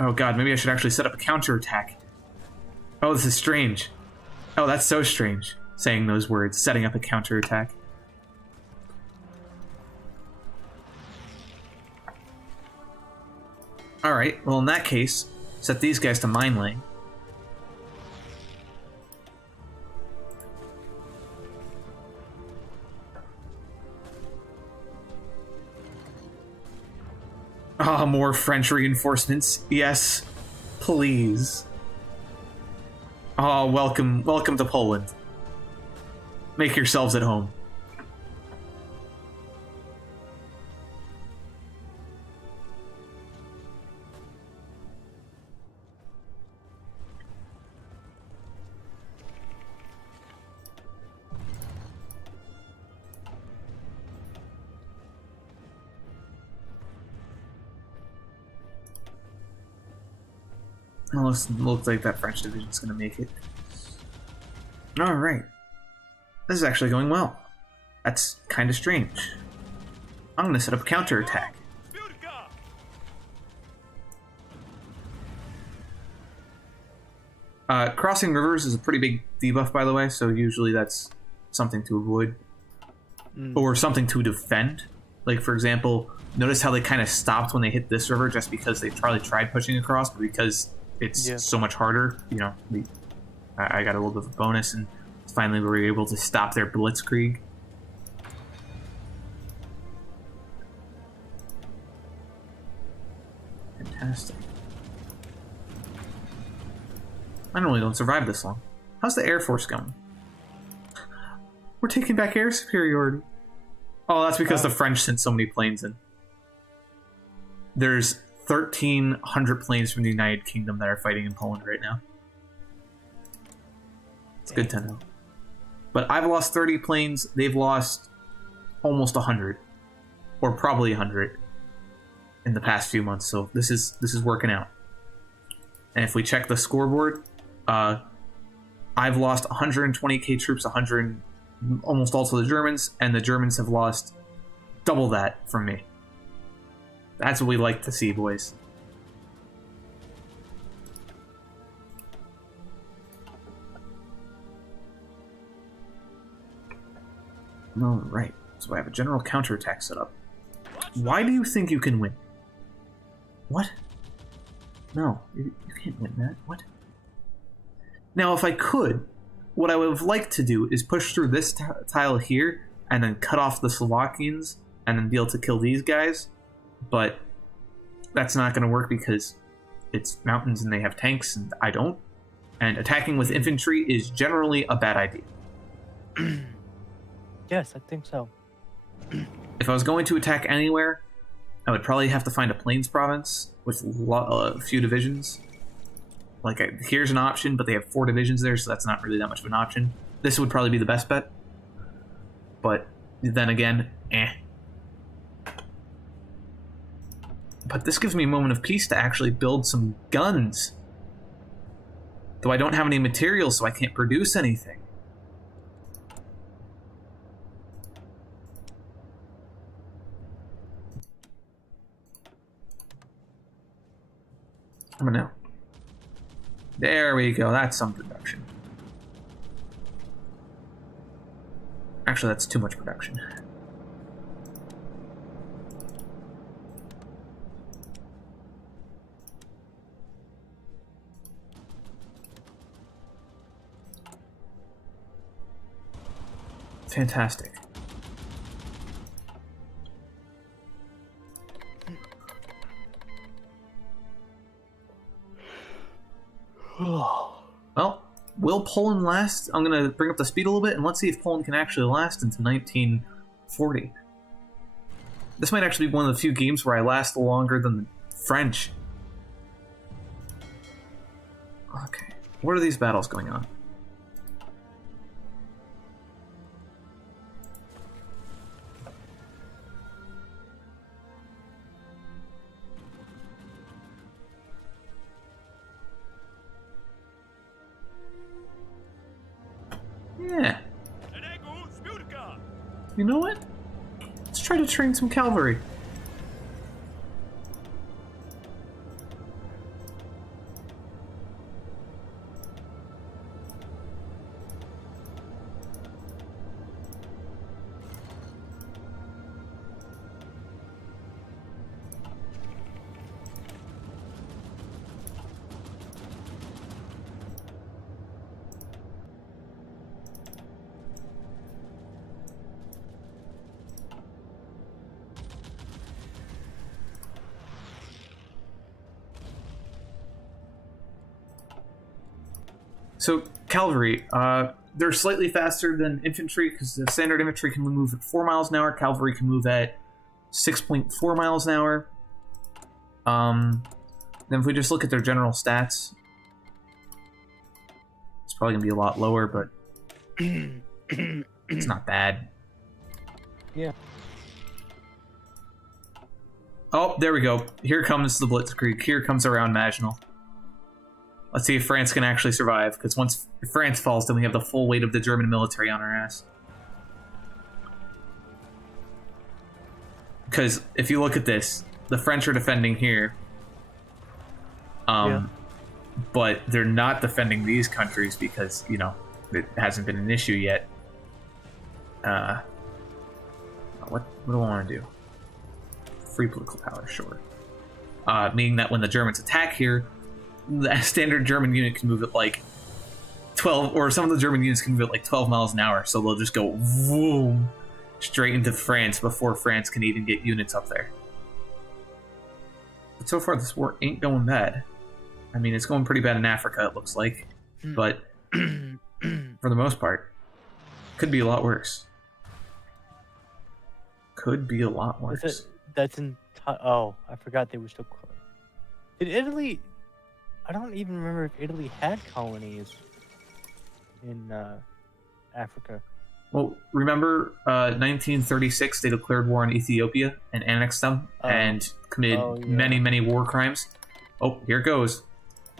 Oh god, maybe I should actually set up a counterattack. Oh, this is strange. Oh, that's so strange, saying those words, setting up a counterattack. Alright, well in that case, set these guys to mine laying. Ah, more French reinforcements. Yes, please. Ah, welcome to Poland. Make yourselves at home. Well, looks like that French division's gonna make it. Alright. This is actually going well. That's kind of strange. I'm gonna set up a counterattack. Crossing rivers is a pretty big debuff, by the way, so usually that's something to avoid. Or something to defend. Like, for example, notice how they kind of stopped when they hit this river just because they probably tried pushing across, but because it's so much harder, you know, I got a little bit of a bonus, and finally we were able to stop their blitzkrieg. Fantastic. I normally don't survive this long. How's the Air Force going? We're taking back air superiority. Oh, that's because the French sent so many planes in. There's 1,300 planes from the United Kingdom that are fighting in Poland right now. It's good to know. But I've lost 30 planes. They've lost almost 100, or probably 100, in the past few months. So this is working out. And if we check the scoreboard, I've lost 120k troops, 100 almost all to the Germans, and the Germans have lost double that from me. That's what we like to see, boys. Alright, so I have a general counterattack set up. Why do you think you can win? What? No, you can't win that. What? Now, if I could, what I would have liked to do is push through this tile here and then cut off the Slovakians and then be able to kill these guys. But that's not going to work because it's mountains and they have tanks and I don't. And attacking with infantry is generally a bad idea. Yes, I think so. If I was going to attack anywhere, I would probably have to find a plains province with a few divisions. Like, here's an option, but they have 4 divisions there, so that's not really that much of an option. This would probably be the best bet. But then again, But this gives me a moment of peace to actually build some guns. Though I don't have any materials, so I can't produce anything. I'm gonna... There we go, that's some production. Actually, that's too much production. Fantastic. Well, will Poland last? I'm going to bring up the speed a little bit, and let's see if Poland can actually last into 1940. This might actually be one of the few games where I last longer than the French. Okay, what are these battles going on? Yeah. You know what? Let's try to train some cavalry. So, cavalry, they're slightly faster than infantry because the standard infantry can move at 4 miles an hour, cavalry can move at 6.4 miles an hour. Then if we just look at their general stats, it's probably going to be a lot lower, but it's not bad. Yeah. Oh, there we go. Here comes the Blitzkrieg. Here comes around Maginot. Let's see if France can actually survive, because once France falls, then we have the full weight of the German military on our ass. Because if you look at this, the French are defending here. But they're not defending these countries because, you know, it hasn't been an issue yet. What do I want to do? Free political power, sure. Meaning that when the Germans attack here, the standard German unit can move at like 12, or some of the German units can move at like 12 miles an hour, so they'll just go boom straight into France before France can even get units up there. But so far, this war ain't going bad. I mean, it's going pretty bad in Africa, it looks like, but for the most part, could be a lot worse. Could be a lot worse. That's in. Oh, I forgot they were still close. Did Italy? I don't even remember if Italy had colonies in Africa. Well, remember 1936, they declared war on Ethiopia and annexed them and committed many, many war crimes. Oh, here it goes.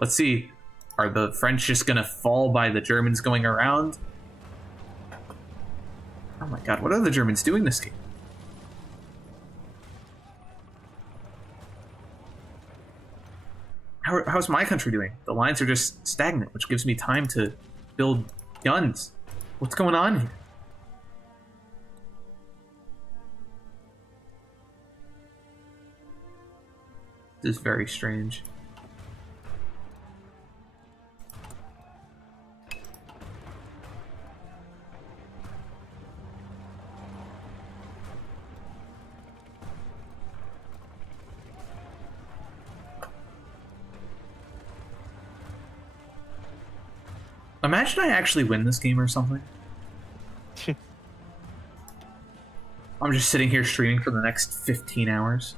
Let's see. Are the French just going to fall by the Germans going around? Oh my god, what are the Germans doing this game? How's my country doing? The lines are just stagnant, which gives me time to build guns. What's going on here? This is very strange. Imagine I actually win this game or something. I'm just sitting here streaming for the next 15 hours.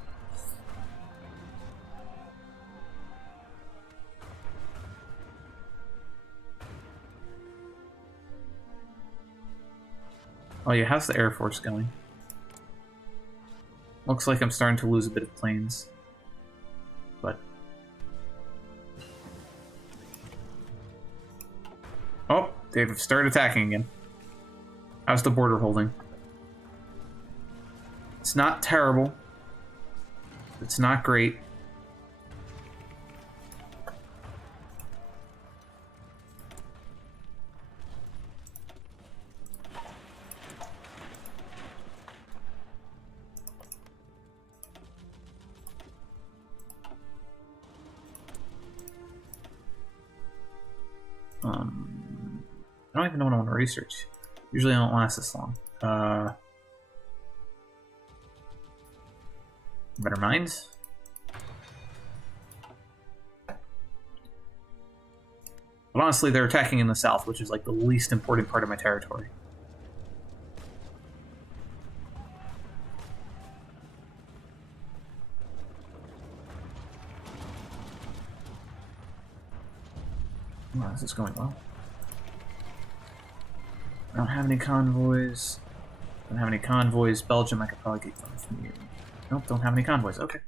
Oh yeah, how's the Air Force going? Looks like I'm starting to lose a bit of planes. But... oh, they've started attacking again. How's the border holding? It's not terrible. It's not great. I don't even know what I want to research. Usually I don't last this long. Better minds? But honestly, they're attacking in the south, which is like the least important part of my territory. Oh, this is going well. I don't have any convoys. Don't have any convoys. Belgium, I could probably get them from you. Nope, don't have any convoys. Okay.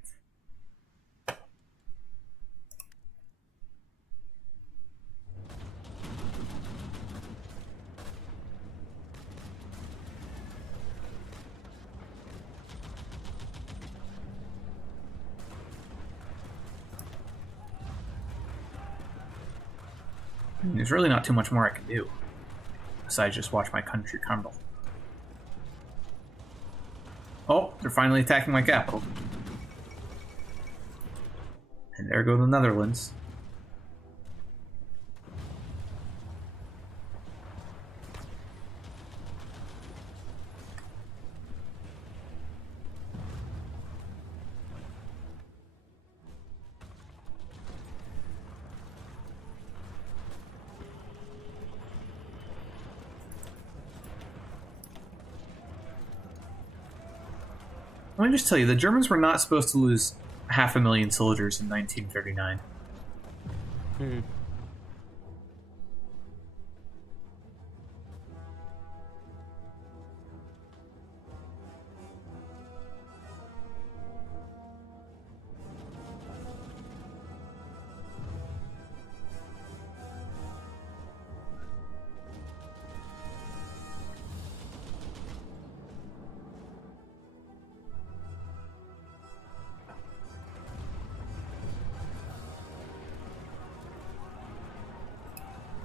There's really not too much more I can do besides just watch my country crumble. Oh, they're finally attacking my capital. And there go the Netherlands. Let me just tell you, the Germans were not supposed to lose 500,000 soldiers in 1939.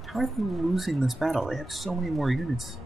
How are they losing this battle? They have so many more units.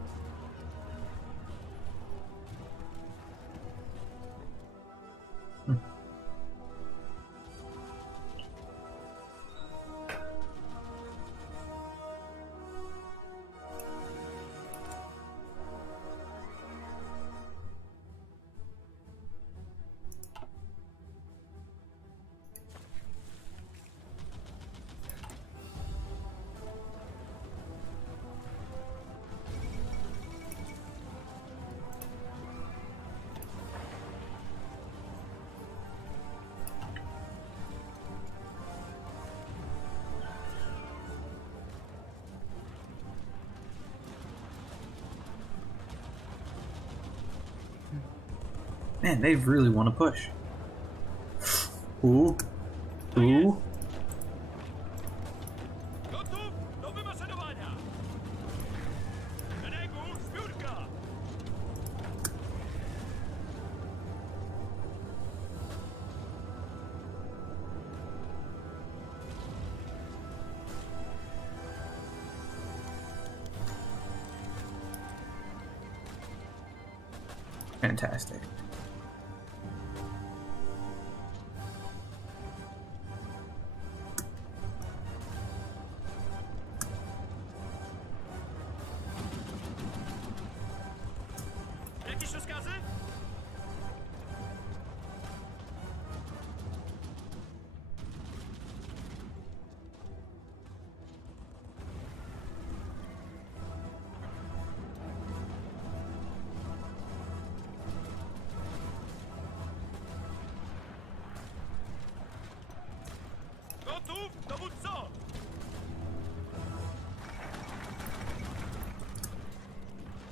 Man, they really want to push. Ooh. Ooh. Fantastic.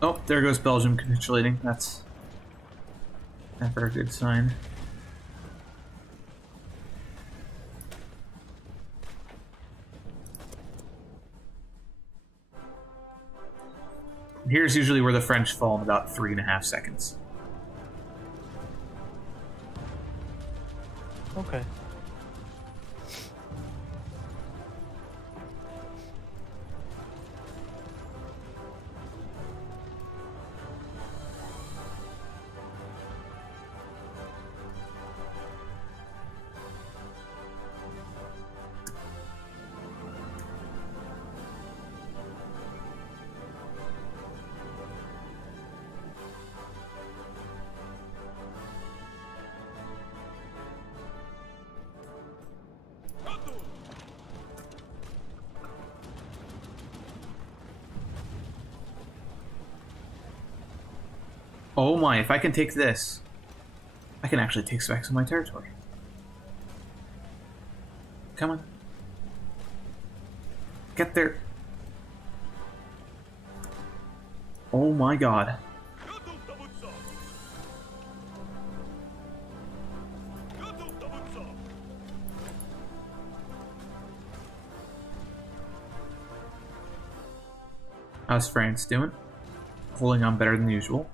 Oh, there goes Belgium capitulating. That's never a good sign. Here's usually where the French fall in about 3.5 seconds. Okay. Oh my, if I can take this, I can actually take back some of my territory. Come on. Get there. Oh my god. How's France doing? Holding on better than usual.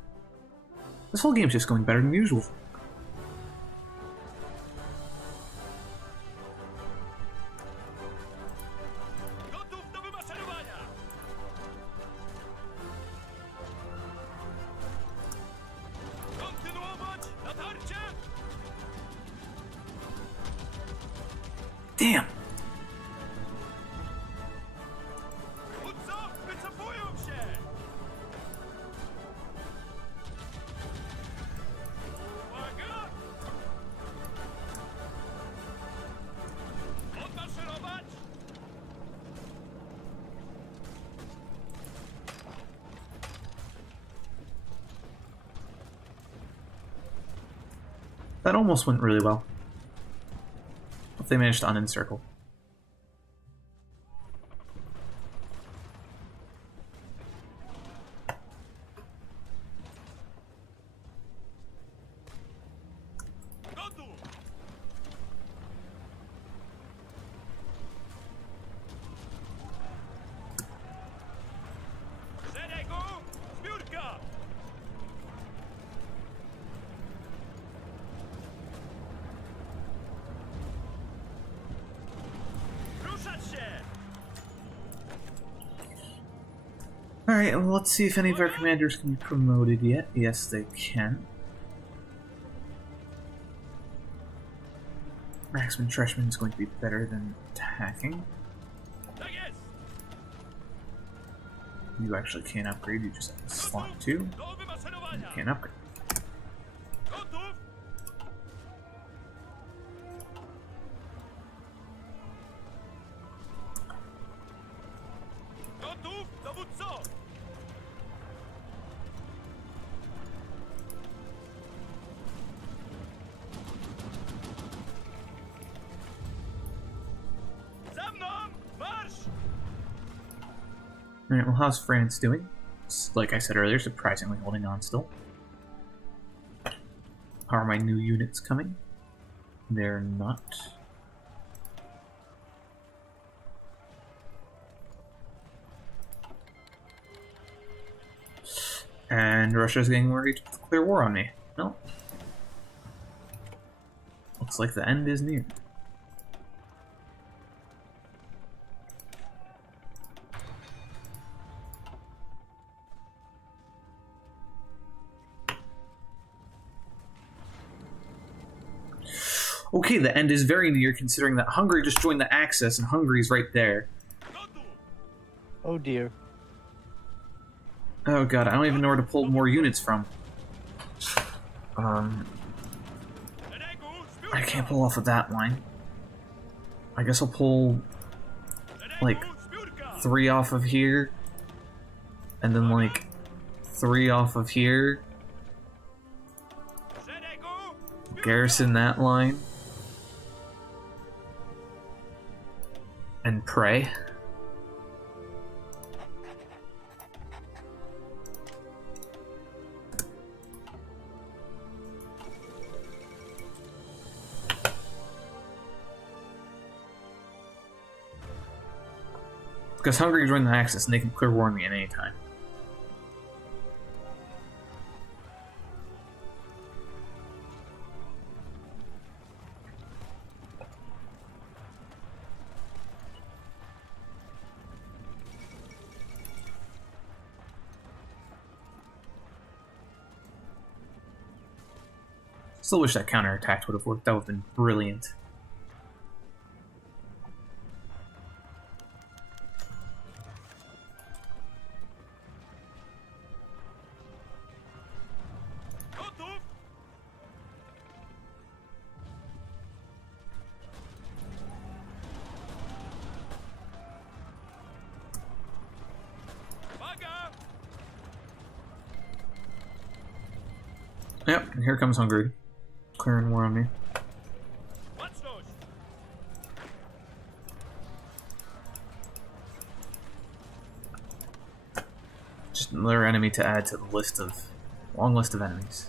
This whole game's just going better than usual. Damn! That almost went really well. If they managed to unencircle. Alright, well, let's see if any of our commanders can be promoted yet. Yes, they can. Maximum Treshman is going to be better than attacking. You actually can't upgrade, you just have to slot 2. You can't upgrade. Alright, well, how's France doing? Like I said earlier, surprisingly holding on still. How are my new units coming? They're not. And Russia's getting ready to declare war on me. No. Looks like the end is near. Okay, the end is very near considering that Hungary just joined the Axis and Hungary's right there. Oh dear. Oh god, I don't even know where to pull more units from. I can't pull off of that line. I guess I'll pull like 3 off of here. And then like 3 off of here. Garrison that line. And pray. Because Hungary joined the Axis and they can clear war on me at any time. Still wish that counterattack would have worked. That would have been brilliant. Yep, and here comes Hungary. Clearing war on me. Just another enemy to add to the list of long list of enemies.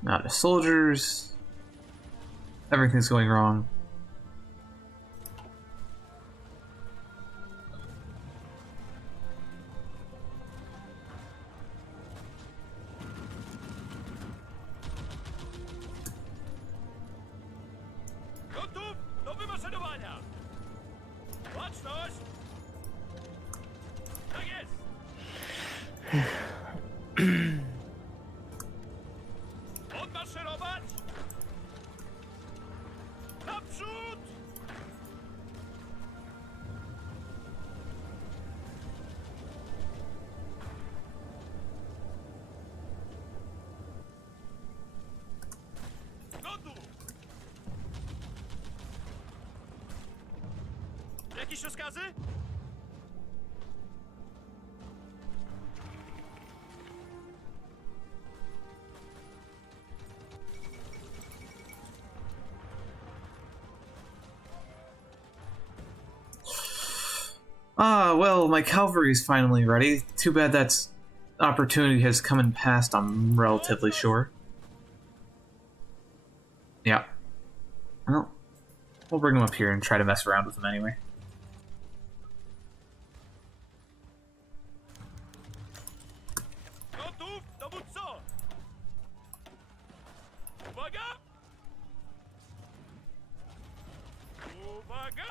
Not the soldiers. Everything's going wrong. Jakieś rozkazy? Ah, well, my cavalry's finally ready. Too bad that opportunity has come and passed, I'm relatively sure. Yeah. Well, we'll bring them up here and try to mess around with them anyway. Gotów, dowódco! Uwaga! Uwaga!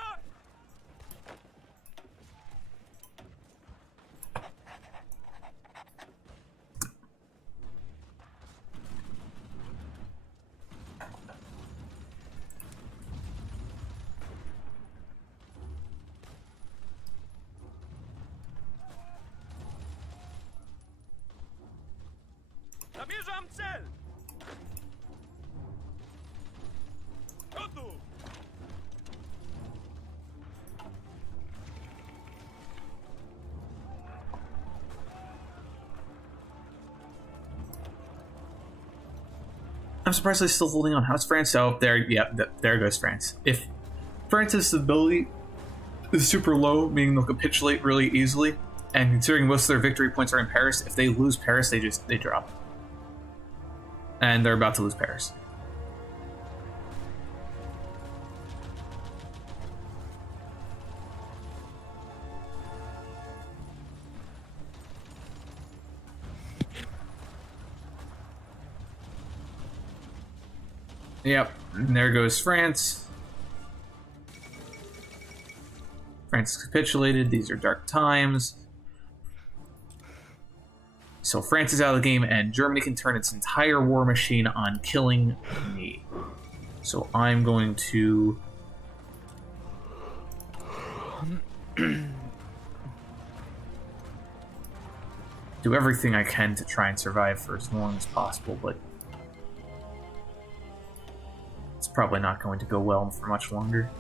Zamierzam cel! Gotów! I'm surprised they're still holding on. How's France? Oh, there, yeah, there goes France. If France's stability is super low, meaning they'll capitulate really easily, and considering most of their victory points are in Paris, if they lose Paris, they drop. And they're about to lose Paris. Yep, and there goes France. France capitulated. These are dark times. So France is out of the game, and Germany can turn its entire war machine on killing me. So I'm going to... do everything I can to try and survive for as long as possible, but it's probably not going to go well for much longer.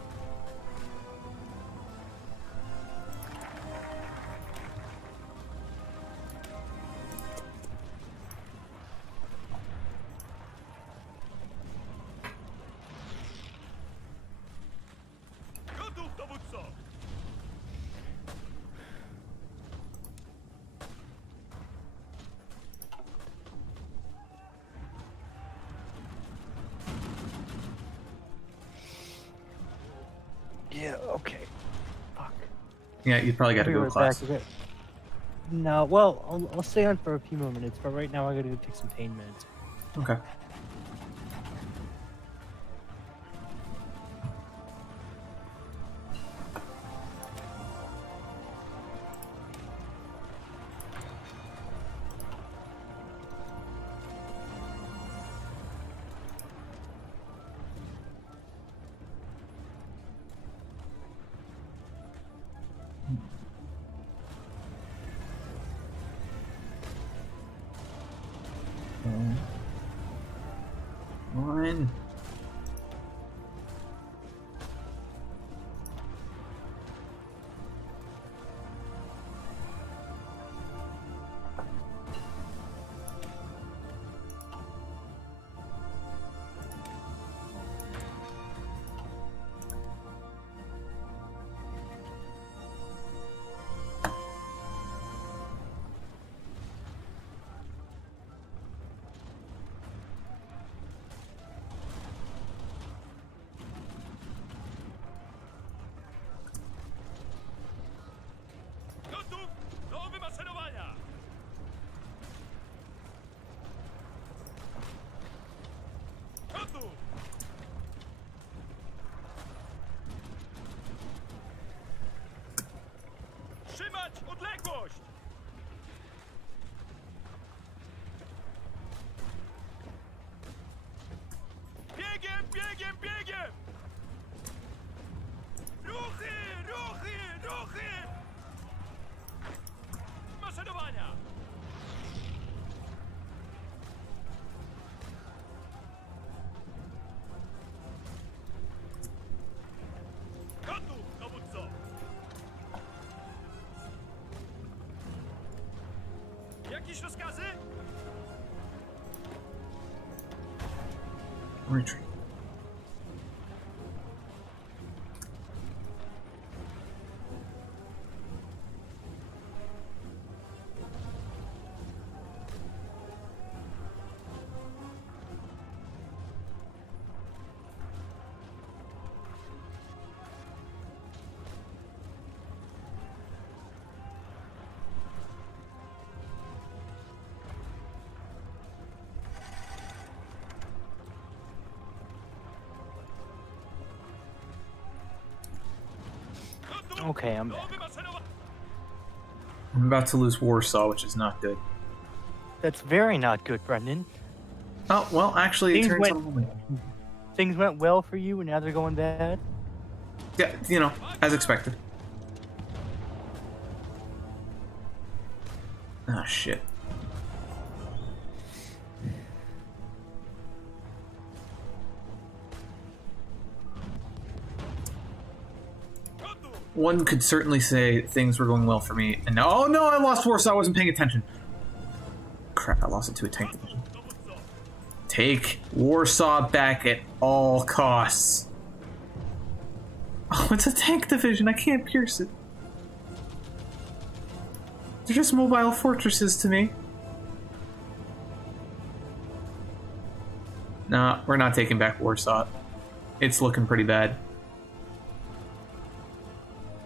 Yeah, okay. Fuck. Yeah, you probably got to I'll be go to right class. back, okay? No, well, I'll stay on for a few more minutes, but right now I gotta go take some pain meds. Okay. One. Gotów do wymaszerowania! Gotów! Trzymać odległość! Biegiem, biegiem, biegiem! Ruchy, ruchy, ruchy! Maszerowania! Gotów, dowódco! Jakieś rozkazy? Retreat. Okay, I'm Do back. wymaszerowania! I'm about to lose Warsaw, which is not good. That's very not good, Brendan. Oh, well, actually, it Things turns went- out only. Things went well for you, and now they're going bad? Yeah, you know, as expected. Ah, shit. Gotów! One could certainly say things were going well for me, and now, oh no, I lost Warsaw, I wasn't paying attention. Crap, I lost it to a tank division. Dowódco! Take Warsaw back at all costs. Oh, it's a tank division, I can't pierce it. They're just mobile fortresses to me. Nah, we're not taking back Warsaw. It's looking pretty bad.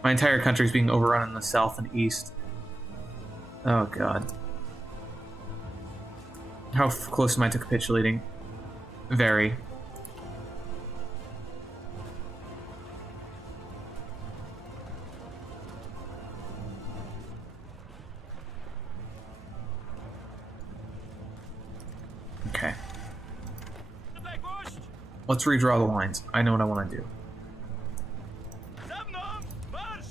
My entire country's being overrun in the south and east. Oh god. How close am I to capitulating? Very. Okay. Odległość! Let's redraw the lines. I know what I want to do. Za mną! Marsz!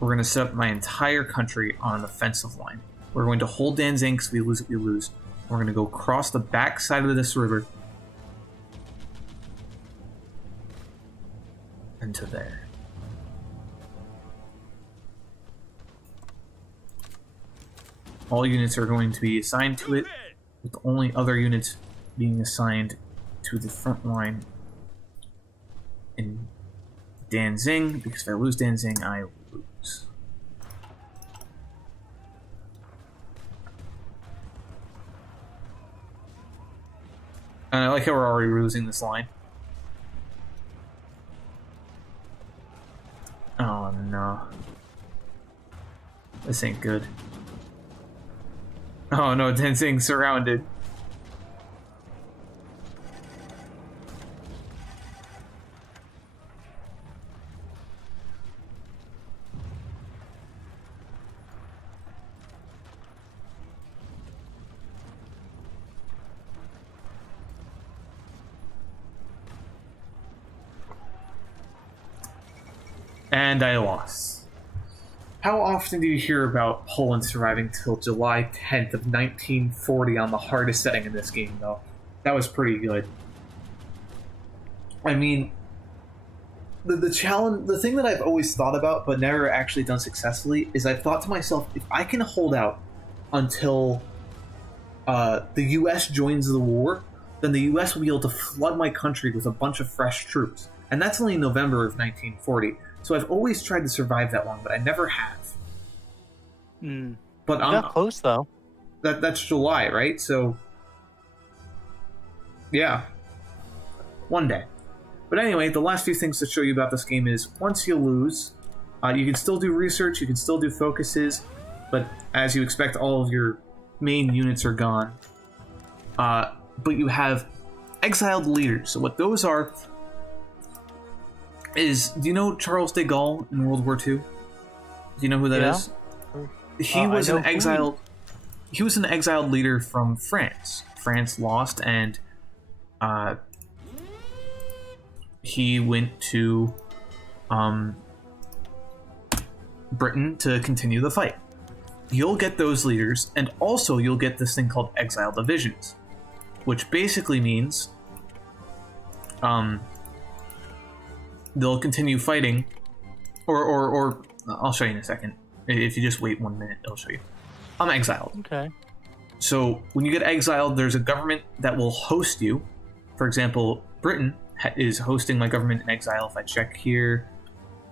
We're going to set up my entire country on an offensive line. We're going to hold Danzig, because we lose it, we lose. We're going to go across the back side of this river. And to there. All units are going to be assigned to it, Ruchy! with the only other units being assigned to the front line in Danzig, because if I lose Danzig, I lose. And I like how we're already losing this line. Oh no. This ain't good. Oh no, Tenzing's surrounded. And I lost. How often do you hear about Poland surviving till July 10th of 1940 on the hardest setting in this game, though? That was pretty good. I mean, the challenge, the thing that I've always thought about but never actually done successfully is I've thought to myself, if I can hold out until the US joins the war, then the US will be able to flood my country with a bunch of fresh troops. And that's only in November of 1940. So I've always tried to survive that long, but I never have. But I'm not close though. That's July, right? So yeah, one day. But anyway, the last few things to show you about this game is once you lose, you can still do research, you can still do focuses, but as you expect, all of your main units are gone. But you have exiled leaders. So what those are is, do you know Charles de Gaulle in World War II? Do you know who that is? He was an exiled. He was an exiled leader from France. France lost, and he went to Britain to continue the fight. You'll get those leaders, and also you'll get this thing called exile divisions, which basically means they'll continue fighting, or I'll show you in a second. If you just wait 1 minute, it'll show you. I'm exiled. Okay. So when you get exiled, there's a government that will host you. For example, Britain is hosting my government in exile. If I check here,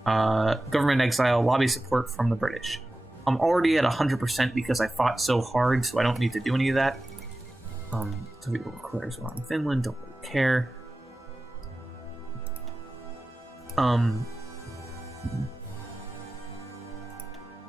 government in exile, lobby support from the British. I'm already at 100% because I fought so hard, so I don't need to do any of that. So we will clear as well in Finland, don't really care.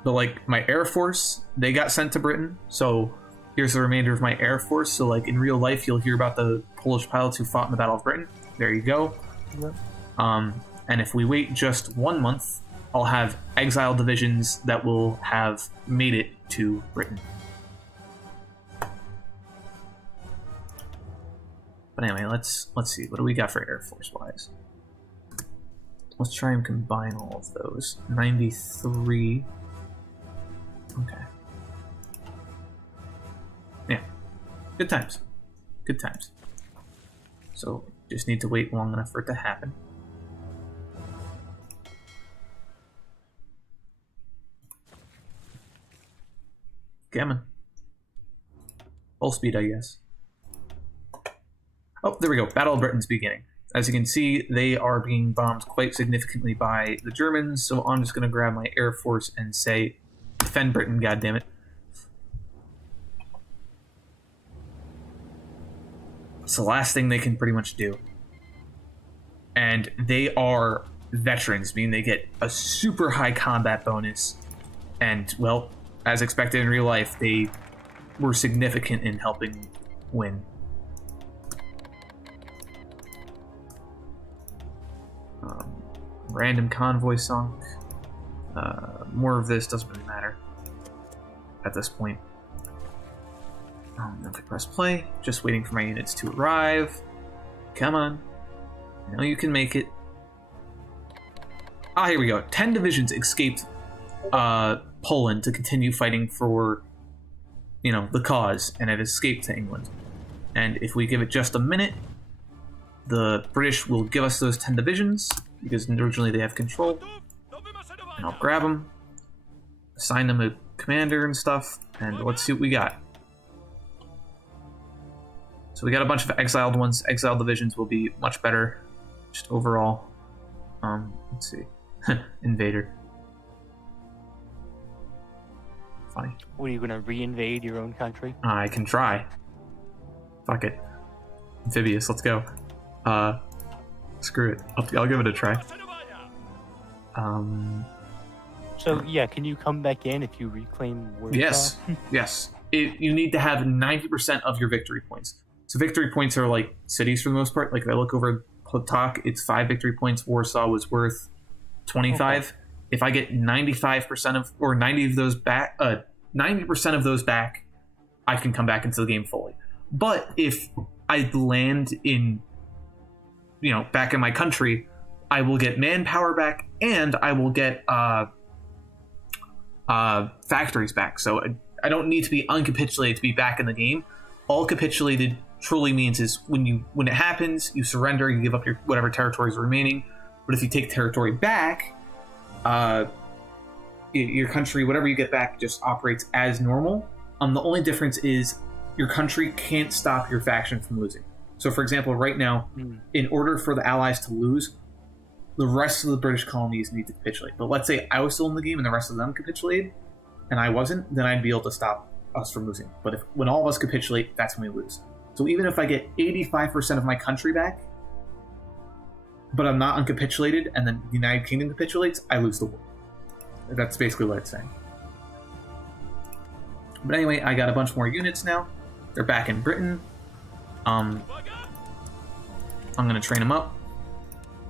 But like my Air Force, they got sent to Britain, so here's the remainder of my Air Force. So like in real life, you'll hear about the Polish pilots who fought in the Battle of Britain. There you go. Yep. And if we wait just 1 month, I'll have exile divisions that will have made it to Britain. But anyway, let's see. What do we got for Air Force wise? Let's try and combine all of those. 93. Okay. Yeah. Good times. Good times. So, just need to wait long enough for it to happen. Gammon. Full speed, I guess. Oh, there we go. Battle of Britain's beginning. As you can see, they are being bombed quite significantly by the Germans, so I'm just going to grab my Air Force and say, defend Britain, goddammit. It's the last thing they can pretty much do. And they are veterans, meaning they get a super high combat bonus. And, well, as expected in real life, they were significant in helping win. Random convoy sunk. More of this doesn't really matter at this point. If I press play, just waiting for my units to arrive. Come on. I know you can make it. Ah, here we go. 10 divisions escaped Poland to continue fighting for, the cause, and it escaped to England. And if we give it just a minute, the British will give us those 10 divisions, because originally they have control. And I'll grab them, assign them a commander and stuff, and let's see what we got. So we got a bunch of exiled ones. Exiled divisions will be much better, just overall. Let's see. Invader. Funny. What, are you gonna re-invade your own country? I can try. Fuck it. Amphibious, let's go. Screw it. I'll give it a try. So yeah, can you come back in if you reclaim Warsaw? Yes, yes. You need to have 90% of your victory points. So victory points are like cities for the most part. Like if I look over Potok, it's 5 victory points. Warsaw was worth 25. Okay. If I get 95% of, or 90 of those back, 90% of those back, I can come back into the game fully. But if I land in, back in my country, I will get manpower back and I will get factories back. So I don't need to be uncapitulated to be back in the game. All capitulated truly means is when it happens, you surrender, you give up your whatever territory is remaining. But if you take territory back, your country, whatever you get back, just operates as normal. The only difference is your country can't stop your faction from losing. So, for example, right now, in order for the Allies to lose, the rest of the British colonies need to capitulate. But let's say I was still in the game and the rest of them capitulated, and I wasn't, then I'd be able to stop us from losing. But when all of us capitulate, that's when we lose. So even if I get 85% of my country back, but I'm not uncapitulated, and then the United Kingdom capitulates, I lose the war. That's basically what it's saying. But anyway, I got a bunch more units now. They're back in Britain. I'm going to train them up.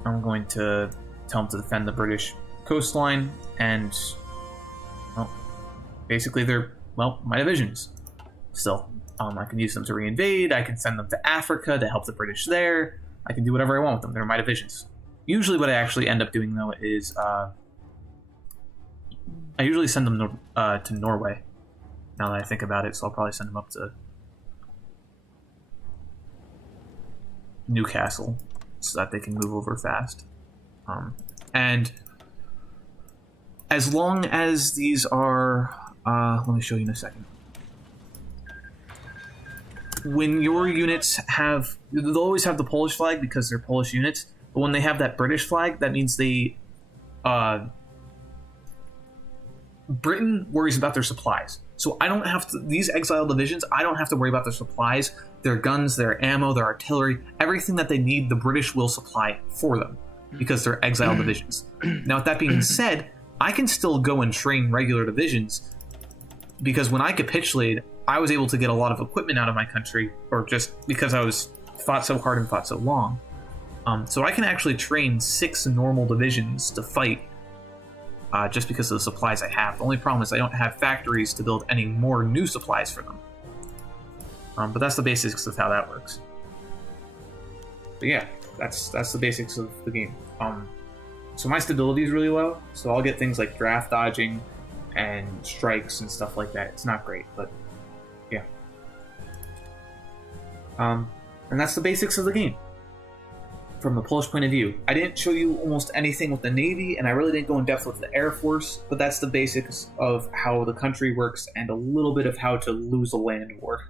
I'm going to tell them to defend the British coastline, and well, basically they're my divisions. Still, I can use them to reinvade. I can send them to Africa to help the British there. I can do whatever I want with them. They're my divisions. Usually, what I actually end up doing though is I usually send them to Norway. Now that I think about it, so I'll probably send them up to Newcastle so that they can move over fast. And as long as these are, let me show you in a second. When your units have, they'll always have the Polish flag because they're Polish units, but when they have that British flag, that means they, Britain worries about their supplies. So I don't have to, these exiled divisions, I don't have to worry about their supplies, their guns, their ammo, their artillery, everything that they need, the British will supply for them because they're exiled divisions. Now, with that being said, I can still go and train regular divisions because when I capitulated, I was able to get a lot of equipment out of my country, or just because I was fought so hard and fought so long. So I can actually train 6 normal divisions to fight just because of the supplies I have. The only problem is I don't have factories to build any more new supplies for them. But that's the basics of how that works. But yeah, that's the basics of the game. So my stability is really low, so I'll get things like draft dodging and strikes and stuff like that. It's not great, but yeah. And that's the basics of the game from the Polish point of view. I didn't show you almost anything with the Navy, and I really didn't go in depth with the Air Force, but that's the basics of how the country works and a little bit of how to lose a land war.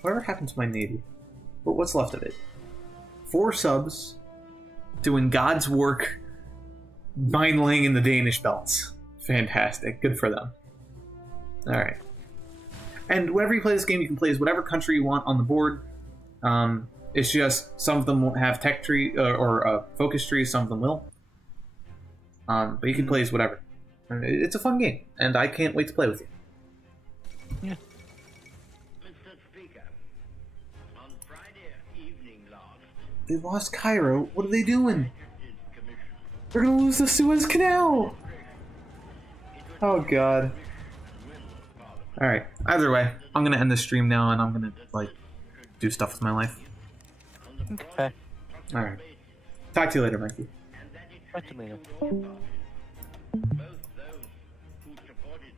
Whatever happened to my Navy? What's left of it? 4 subs doing God's work, mine laying in the Danish belts. Fantastic. Good for them. Alright. And whenever you play this game, you can play as whatever country you want on the board. It's just some of them won't have tech tree or focus trees, some of them will. But you can play as whatever. It's a fun game, and I can't wait to play with you. Yeah. Mr. Speaker, on Friday evening last, They lost Cairo. What are they doing? Commission They're gonna lose the Suez Canal! Oh god. Alright, either way, I'm gonna end the stream now and I'm gonna, do stuff with my life. Okay. Alright. Talk to you later, Mikey. Talk to you later.